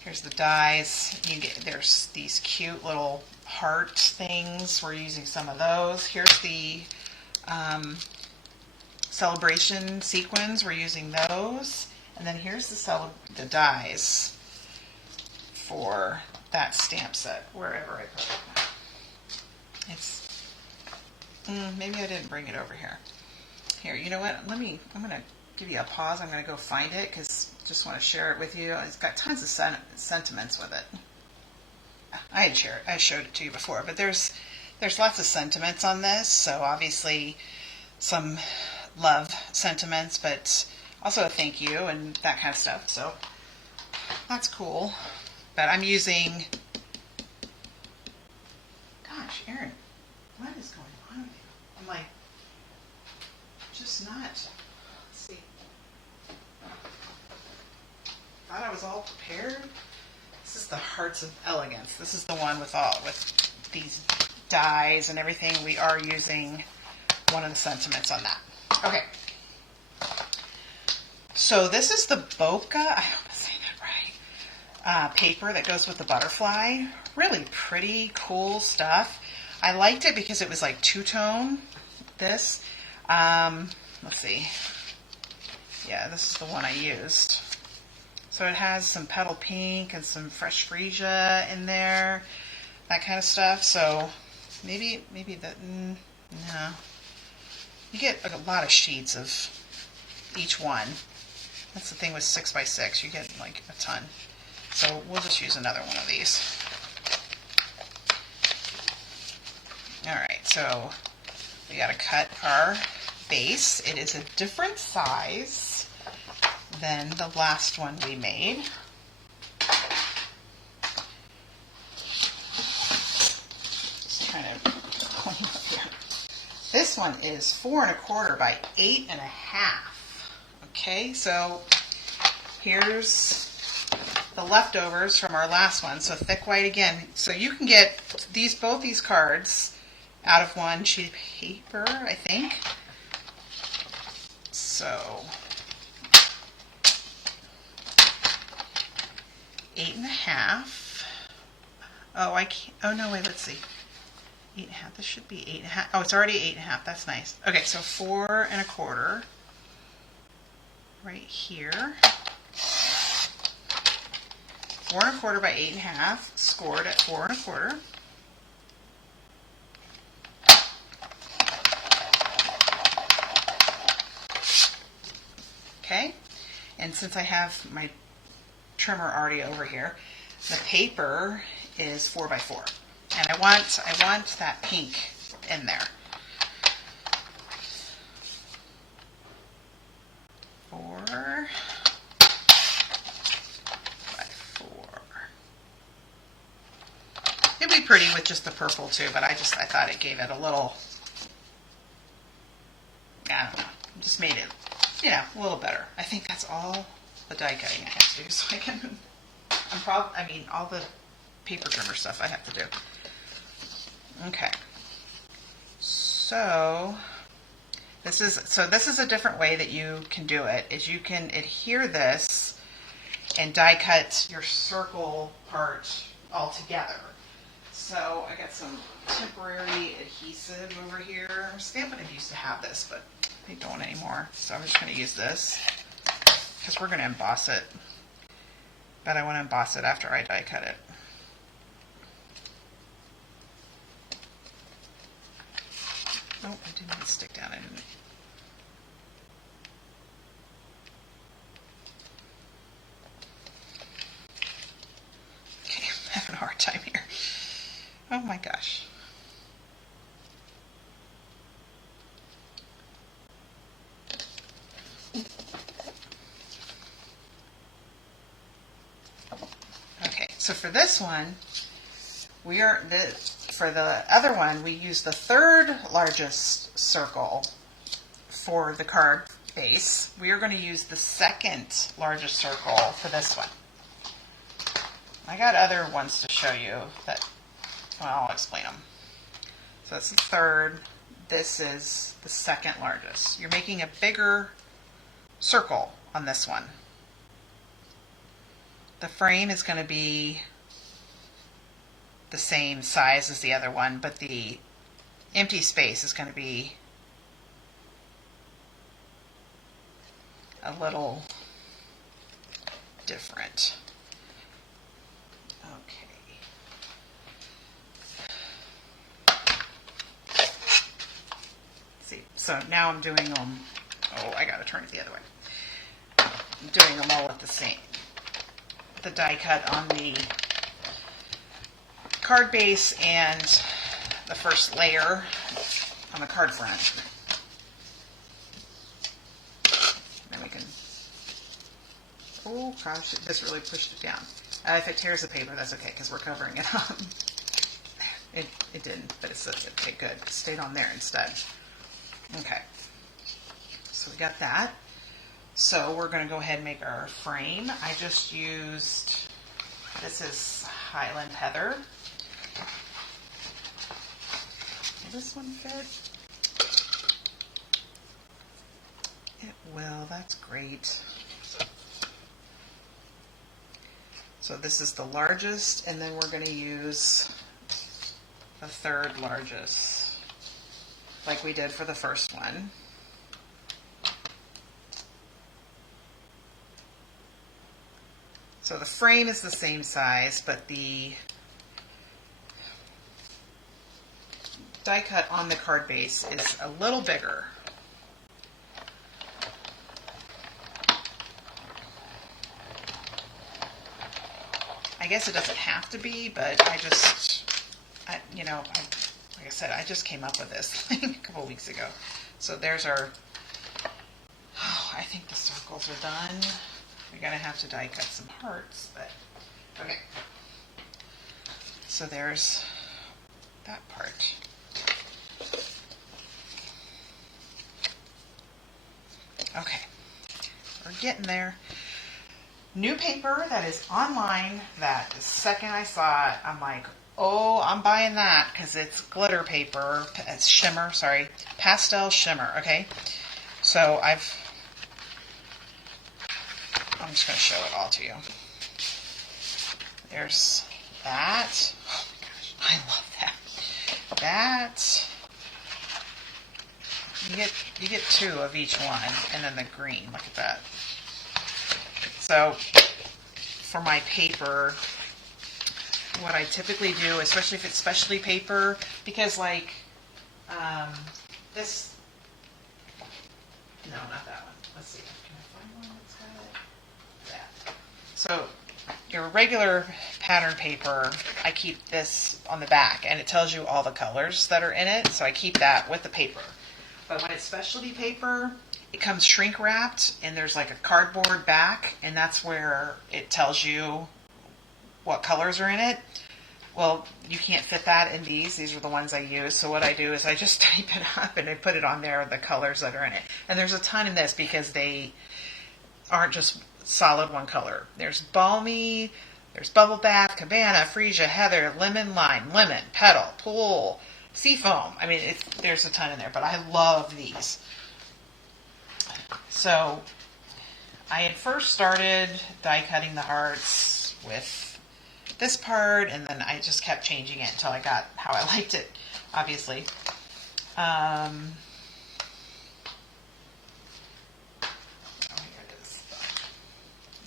here's the dies. There's these cute little heart things. We're using some of those. Here's the Celebration sequins. We're using those. And then here's the dies for that stamp set, wherever I put it. It's, maybe I didn't bring it over here. Here, you know what? I'm going to give you a pause. I'm going to go find it because I just want to share it with you. It's got tons of sentiments with it. I showed it to you before, but there's lots of sentiments on this. So obviously some love sentiments, but also a thank you and that kind of stuff. So that's cool. But I'm using, gosh, Erin, what is going on with you? I'm like, just not. Let's see. Thought I was all prepared. This is the Hearts of Elegance. This is the one with these dies and everything. We are using one of the sentiments on that. Okay. So this is the Bokeh, I hope I'm saying that right, paper that goes with the butterfly. Really pretty, cool stuff. I liked it because it was like two-tone, this. Let's see. Yeah, this is the one I used. So it has some petal pink and some fresh freesia in there, that kind of stuff. So maybe that, no. You get a lot of sheets of each one. That's the thing with 6x6. You get like a ton. So we'll just use another one of these. All right, so we got to cut our base. It is a different size than the last one we made. Just trying to clean up here. This one is 4 1/4 by 8 1/2. Okay, so here's the leftovers from our last one. So thick white again. So you can get both these cards out of one sheet of paper, I think. So 8 1/2. Oh, I can't. Oh no, wait. Let's see. 8 1/2. This should be 8 1/2. Oh, it's already 8 1/2. That's nice. Okay, so 4 1/4. Right here. 4 1/4 by 8 1/2. Scored at 4 1/4. Okay, and since I have my trimmer already over here, the paper is 4 by 4, and I want that pink in there. 4 by 4. It'd be pretty with just the purple too, but I thought it gave it a little, I don't know, just made it, a little better. I think that's all the die cutting I have to do, so I can, all the paper trimmer stuff I have to do. Okay. So this is a different way that you can do it, is you can adhere this and die cut your circle part all together. So I got some temporary adhesive over here. Stampin' used to have this, but they don't anymore. So I'm just going to use this because we're going to emboss it. But I want to emboss it after I die cut it. Oh, I didn't even stick down in it. Okay, I'm having a hard time here. Oh my gosh. Okay, so for this one, for the other one, we use the third largest circle for the card base. We are going to use the second largest circle for this one. I got other ones to show you that well, I'll explain them. So that's the third. This is the second largest. You're making a bigger circle on this one. The frame is going to be the same size as the other one, but the empty space is going to be a little different. Okay. See, so now I'm doing them, oh, I gotta turn it the other way. I'm doing them all at the same. The die cut on the card base and the first layer on the card front. Then we can, oh gosh, it just really pushed it down. If it tears the paper, that's okay, because we're covering it up. It didn't, but it's okay, good. It stayed on there instead. Okay, so we got that. So we're going to go ahead and make our frame. I just used, this is Highland Heather. Will this one fit? It will, that's great. So this is the largest, and then we're going to use the third largest, like we did for the first one. So the frame is the same size, but the die cut on the card base is a little bigger. I guess it doesn't have to be, but you know, like I said, I just came up with this a couple weeks ago. So there's our, oh, I think the circles are done. We're going to have to die cut some hearts, but okay. So there's that part. Okay, we're getting there. New paper that is online that the second I saw it, I'm like, oh, I'm buying that because it's glitter paper. It's shimmer, sorry. Pastel shimmer, okay? So I'm just going to show it all to you. There's that. Oh my gosh, I love that. That. You get two of each one, and then the green. Look at that. So for my paper, what I typically do, especially if it's specialty paper, because like this, no, not that one. Let's see. Can I find one that's got that? So your regular pattern paper, I keep this on the back, and it tells you all the colors that are in it. So I keep that with the paper. But when it's specialty paper, it comes shrink wrapped, and there's like a cardboard back, and that's where it tells you what colors are in it. Well, you can't fit that in these. These are the ones I use. So what I do is I just type it up and I put it on there, the colors that are in it. And there's a ton in this because they aren't just solid one color. There's balmy, there's bubble bath, cabana, freesia, heather, lemon, lime, lemon, petal, pool, seafoam. I mean, there's a ton in there, but I love these. So I had first started die cutting the hearts with this part, and then I just kept changing it until I got how I liked it, obviously. Oh, here it is.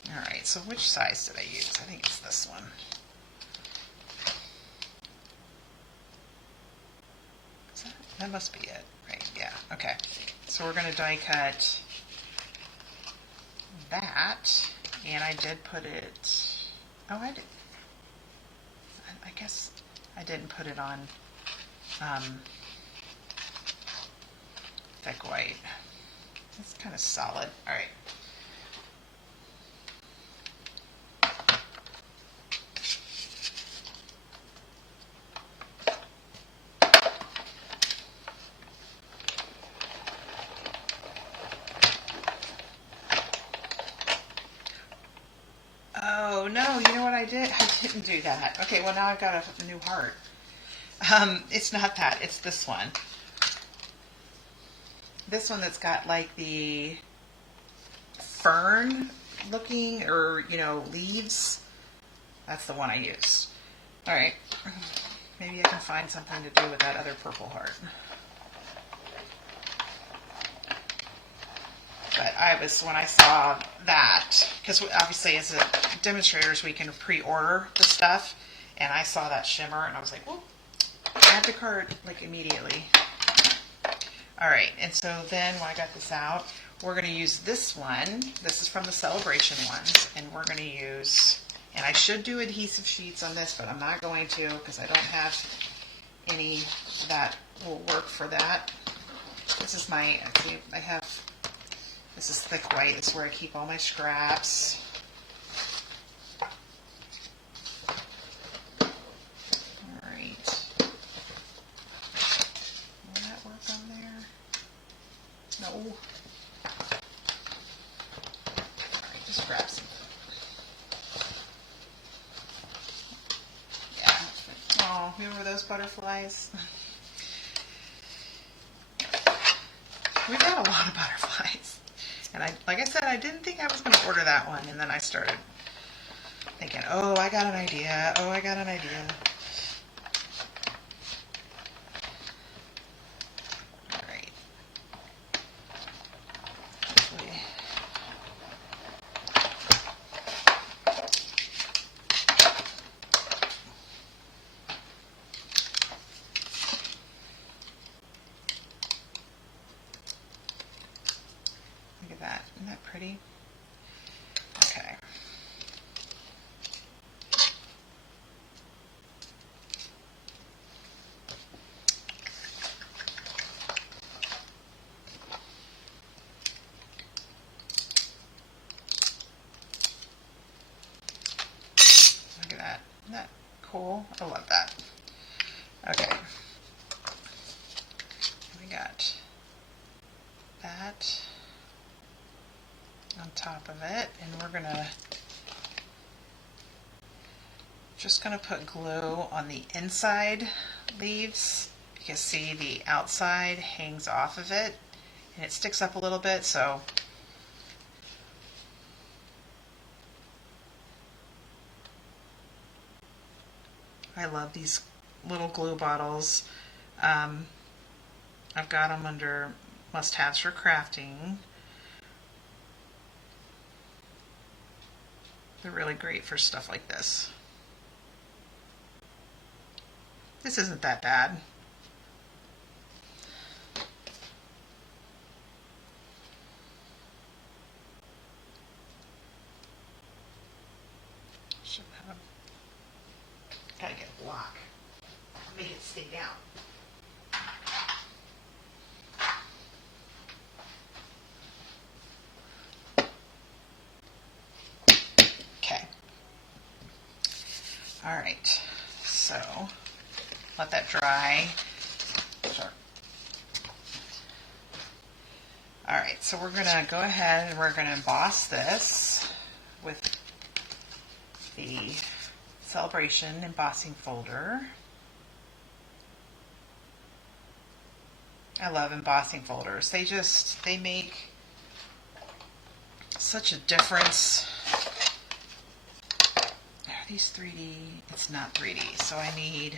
All right, so which size did I use? I think it's this one. That must be it, right? Yeah, okay. So we're going to die cut that, and I did put it, oh, I did. I guess I didn't put it on thick white. It's kind of solid. All right. Oh no, you know what I did? I didn't do that. Okay, well now I've got a new heart. It's not that. It's this one. This one that's got like the fern looking, or, you know, leaves. That's the one I used. All right. Maybe I can find something to do with that other purple heart. But when I saw that, because obviously as demonstrators we can pre-order the stuff, and I saw that shimmer and I was like, well, add to cart like immediately. All right, and so then when I got this out, we're going to use this one. This is from the Celebration ones, and we're going to use, and I should do adhesive sheets on this, but I'm not going to because I don't have any that will work for that. This is my, I have, this is thick white. This is where I keep all my scraps. All right. Will that work on there? No. All right, just grab some. Yeah. Oh, remember those butterflies? We've got a lot of butterflies. And like I said, I didn't think I was going to order that one. And then I started thinking, oh, I got an idea. Oh, I got an idea. All right. Hopefully. Look at that. Isn't that pretty? Okay. Look at that. Isn't that cool? I love that. Okay. We got that on top of it, and we're just gonna put glue on the inside leaves. You can see the outside hangs off of it and it sticks up a little bit, so I love these little glue bottles. I've got them under must-haves for crafting. They're really great for stuff like this. This isn't that bad. Should have. Gotta get a block. Make it stay down. Okay. All right. So let that dry. Sure. All right. So we're gonna go ahead and we're gonna emboss this with the Celebration embossing folder. I love embossing folders. They make such a difference. Are these 3D? It's not 3D, so I need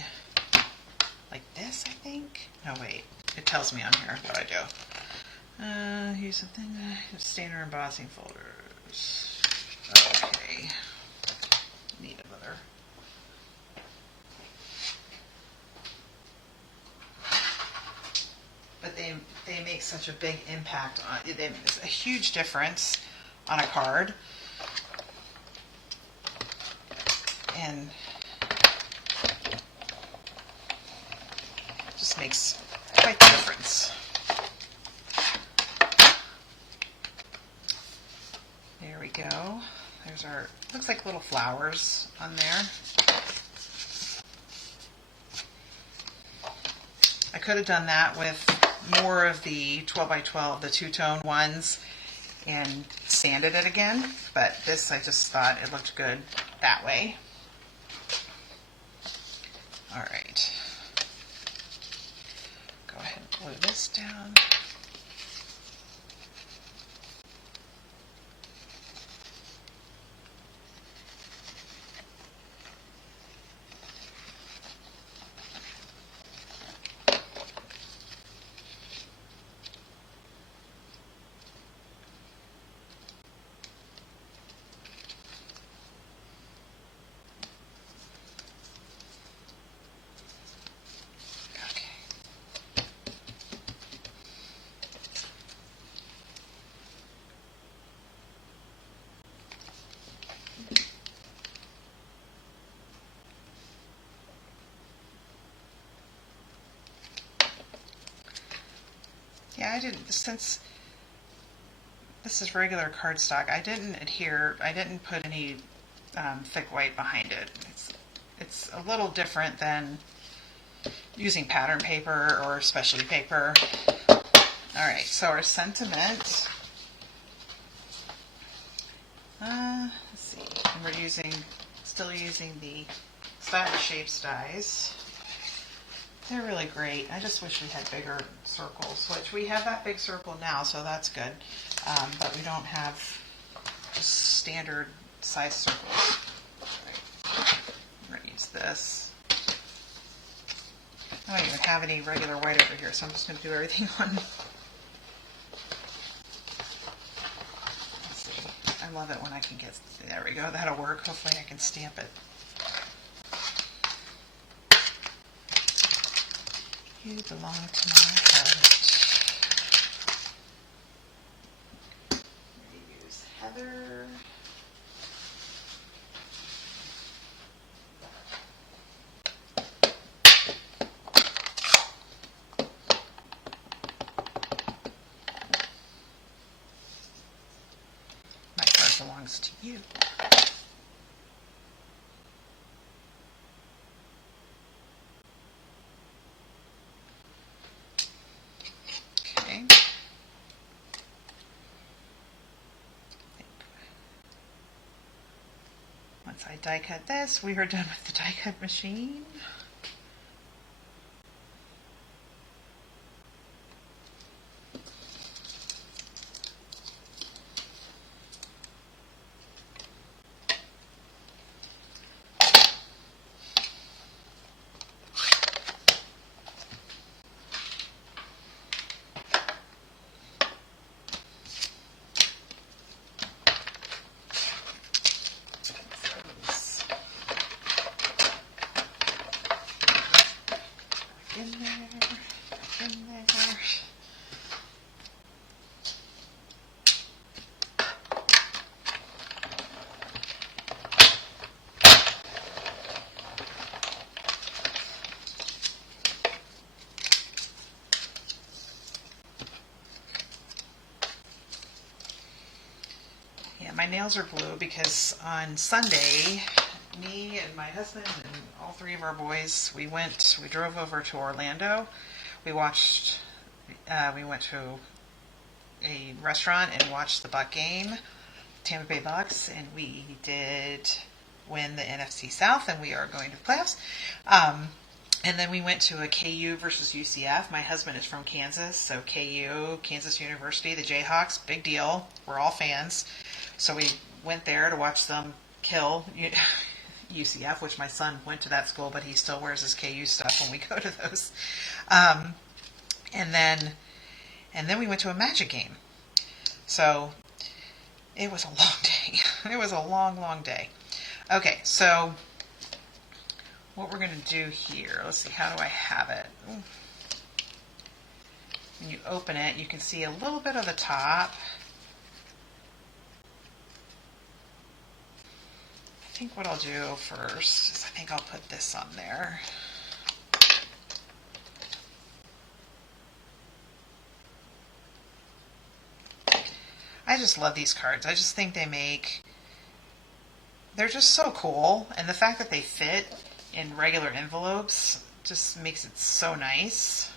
like this, I think. No, wait. It tells me on here what I do. Here's something. Standard embossing folders. Okay. Need another. But they make such a big impact on it. It's a huge difference on a card. And just makes quite the difference. There we go. There's our, looks like little flowers on there. I could have done that with more of the 12 by 12, the two-tone ones, and sanded it again, but this I just thought it looked good that way. All right. glue this down. Yeah, I didn't, since this is regular cardstock, I didn't put any thick white behind it. It's a little different than using pattern paper or specialty paper. Alright, so our sentiment, let's see, and we're still using the Stylish Shapes dies. They're really great. I just wish we had bigger circles, which we have that big circle now, so that's good. But we don't have just standard size circles. Right. I'm going to use this. I don't even have any regular white over here, so I'm just going to do everything on. Let's see. I love it when I can get, there we go, that'll work. Hopefully I can stamp it. You belong to my heart. I'm going to use Heather. My card belongs to you. Once I die cut this, we are done with the die cut machine. In there. Yeah, my nails are blue because on Sunday, me and my husband and all three of our boys, we drove over to Orlando. We went to a restaurant and watched the Buck game, Tampa Bay Bucks, and we did win the NFC South, and we are going to the playoffs. And then we went to a KU versus UCF. My husband is from Kansas, so KU, Kansas University, the Jayhawks, big deal. We're all fans. So we went there to watch them kill UCF, which my son went to that school, but he still wears his KU stuff when we go to those. And then we went to a Magic game. So it was a long day. It was a long, long day. Okay, so what we're going to do here, let's see, how do I have it? When you open it, you can see a little bit of the top. I think what I'll do first is I think I'll put this on there. I just love these cards. I just think they're just so cool. And the fact that they fit in regular envelopes just makes it so nice.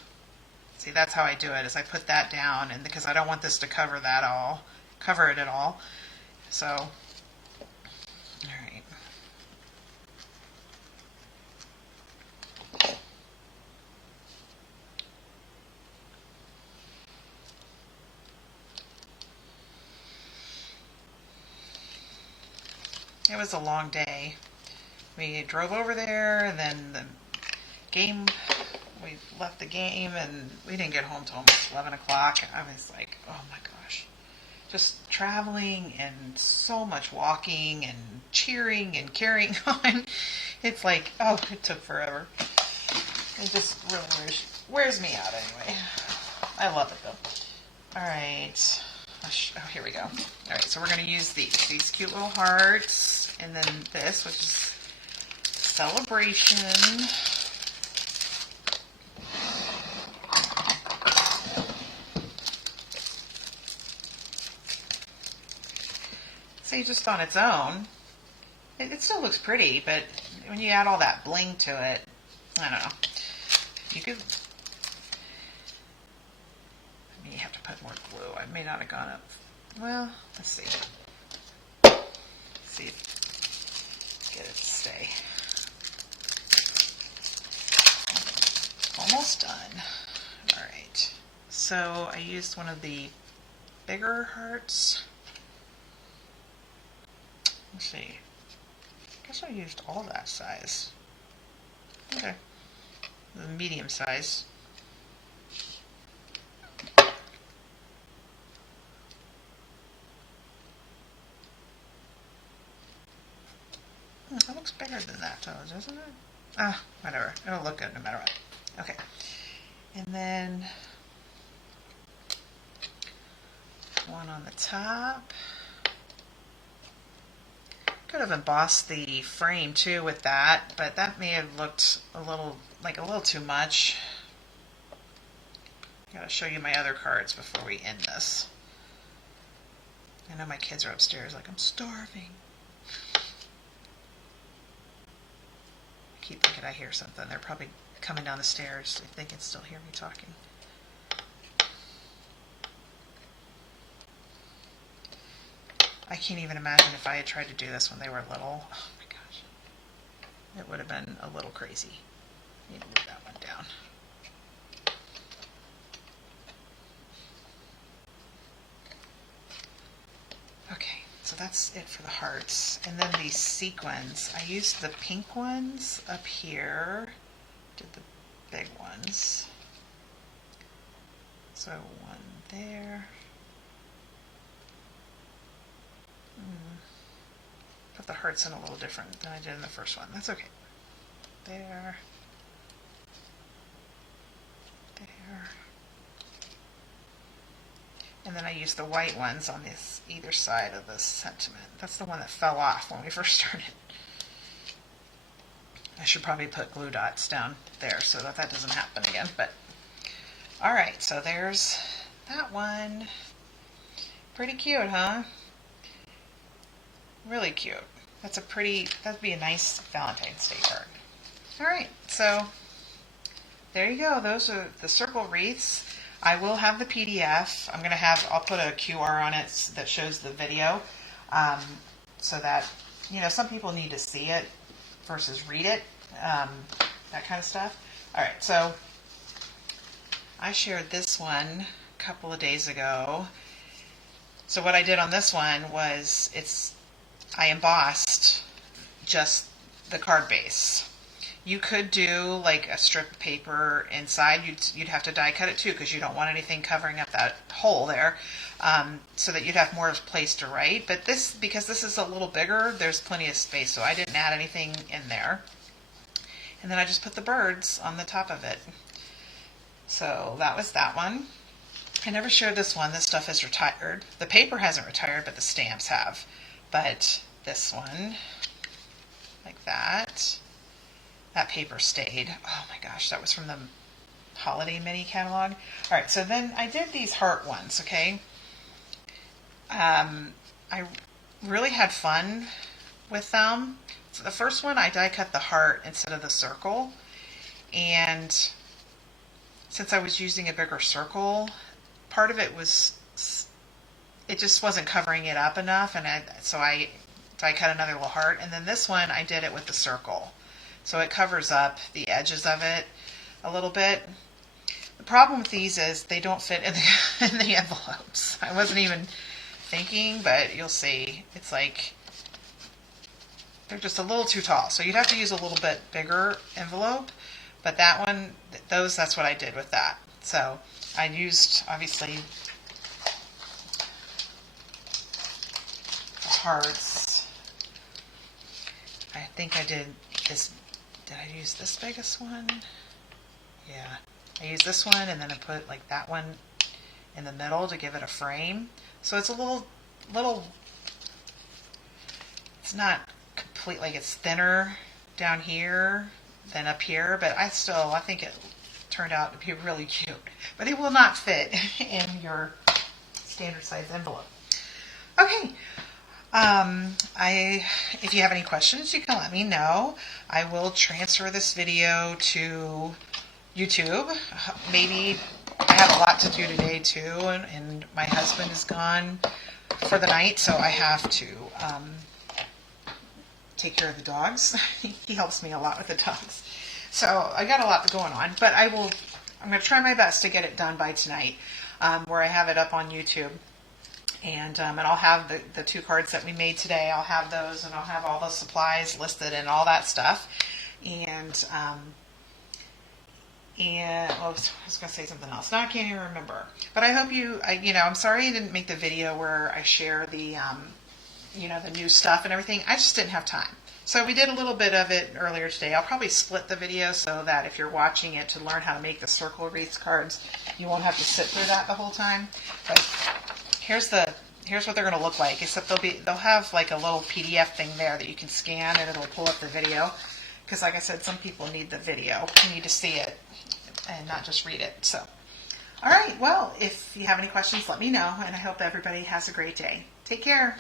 See, that's how I do it, is I put that down, and because I don't want this to cover it at all. So, all right. It was a long day. We drove over there, and then the game, we left the game, and we didn't get home till almost 11 o'clock. I was like, oh my gosh. Just traveling and so much walking and cheering and carrying on. It's like, oh, it took forever. It just really wears me out anyway. I love it though. All right. Oh, here we go. All right, so we're going to use these cute little hearts, and then this, which is Celebration. See, just on its own, it still looks pretty, but when you add all that bling to it, I don't know. You could, I mean, you have to put more glue. I may not have gone up. Well, let's see. See if get it to stay. Almost done. All right. So I used one of the bigger hearts. Let's see. I guess I used all that size. Okay. The medium size. That looks bigger than that, though, doesn't it? Ah, whatever. It'll look good no matter what. Okay. And then one on the top. Could have embossed the frame too with that, but that may have looked a little too much. I gotta show you my other cards before we end this. I know my kids are upstairs like, I'm starving. I keep thinking I hear something. They're probably coming down the stairs if they can still hear me talking. I can't even imagine if I had tried to do this when they were little. Oh my gosh. It would have been a little crazy. Need to move that one down. Okay, so that's it for the hearts. And then these sequins. I used the pink ones up here. Did the big ones. So one there. Put the hearts in a little different than I did in the first one. That's okay. There. There. And then I used the white ones on this either side of the sentiment. That's the one that fell off when we first started. I should probably put glue dots down there so that that doesn't happen again. But all right, so there's that one. Pretty cute, huh? Really cute. That'd be a nice Valentine's Day card. All right, so there you go. Those are the circle wreaths. I will have the PDF. I'll put a QR on it that shows the video, so that, some people need to see it versus read it, that kind of stuff. All right, so I shared this one a couple of days ago. So what I did on this one was I embossed just the card base. You could do like a strip of paper inside. You'd have to die cut it too because you don't want anything covering up that hole there, so that you'd have more place to write. But because this is a little bigger, there's plenty of space, so I didn't add anything in there. And then I just put the birds on the top of it. So that was that one. I never shared this one. This stuff is retired. The paper hasn't retired, but the stamps have. But this one, like that paper stayed. Oh my gosh, that was from the holiday mini catalog. All right, so then I did these heart ones, okay? I really had fun with them. So the first one, I die cut the heart instead of the circle. And since I was using a bigger circle, part of it just wasn't covering it up enough, and so I cut another little heart. And then this one, I did it with the circle. So it covers up the edges of it a little bit. The problem with these is they don't fit in the envelopes. I wasn't even thinking, but you'll see. It's like they're just a little too tall. So you'd have to use a little bit bigger envelope. But that one, that's what I did with that. So I used, obviously, the hearts. I think I did this. Did I use this biggest one? Yeah. I used this one, and then I put like that one in the middle to give it a frame. So it's a little, it's not complete, like it's thinner down here than up here, but I think it turned out to be really cute. But it will not fit in your standard size envelope. Okay. If you have any questions, you can let me know. I will transfer this video to YouTube. Maybe I have a lot to do today too, and my husband is gone for the night, so I have to take care of the dogs. He helps me a lot with the dogs. So I got a lot going on, but I'm going to try my best to get it done by tonight, where I have it up on YouTube. And I'll have the 2 cards that we made today. I'll have those, and I'll have all the supplies listed and all that stuff. And I was going to say something else. Now I can't even remember. But I hope I'm sorry I didn't make the video where I share the, the new stuff and everything. I just didn't have time. So we did a little bit of it earlier today. I'll probably split the video so that if you're watching it to learn how to make the circle wreath cards, you won't have to sit through that the whole time. But here's what they're going to look like, except they'll have like a little PDF thing there that you can scan, and it'll pull up the video. Because like I said, some people need the video. You need to see it and not just read it. So, all right. Well, if you have any questions, let me know, and I hope everybody has a great day. Take care.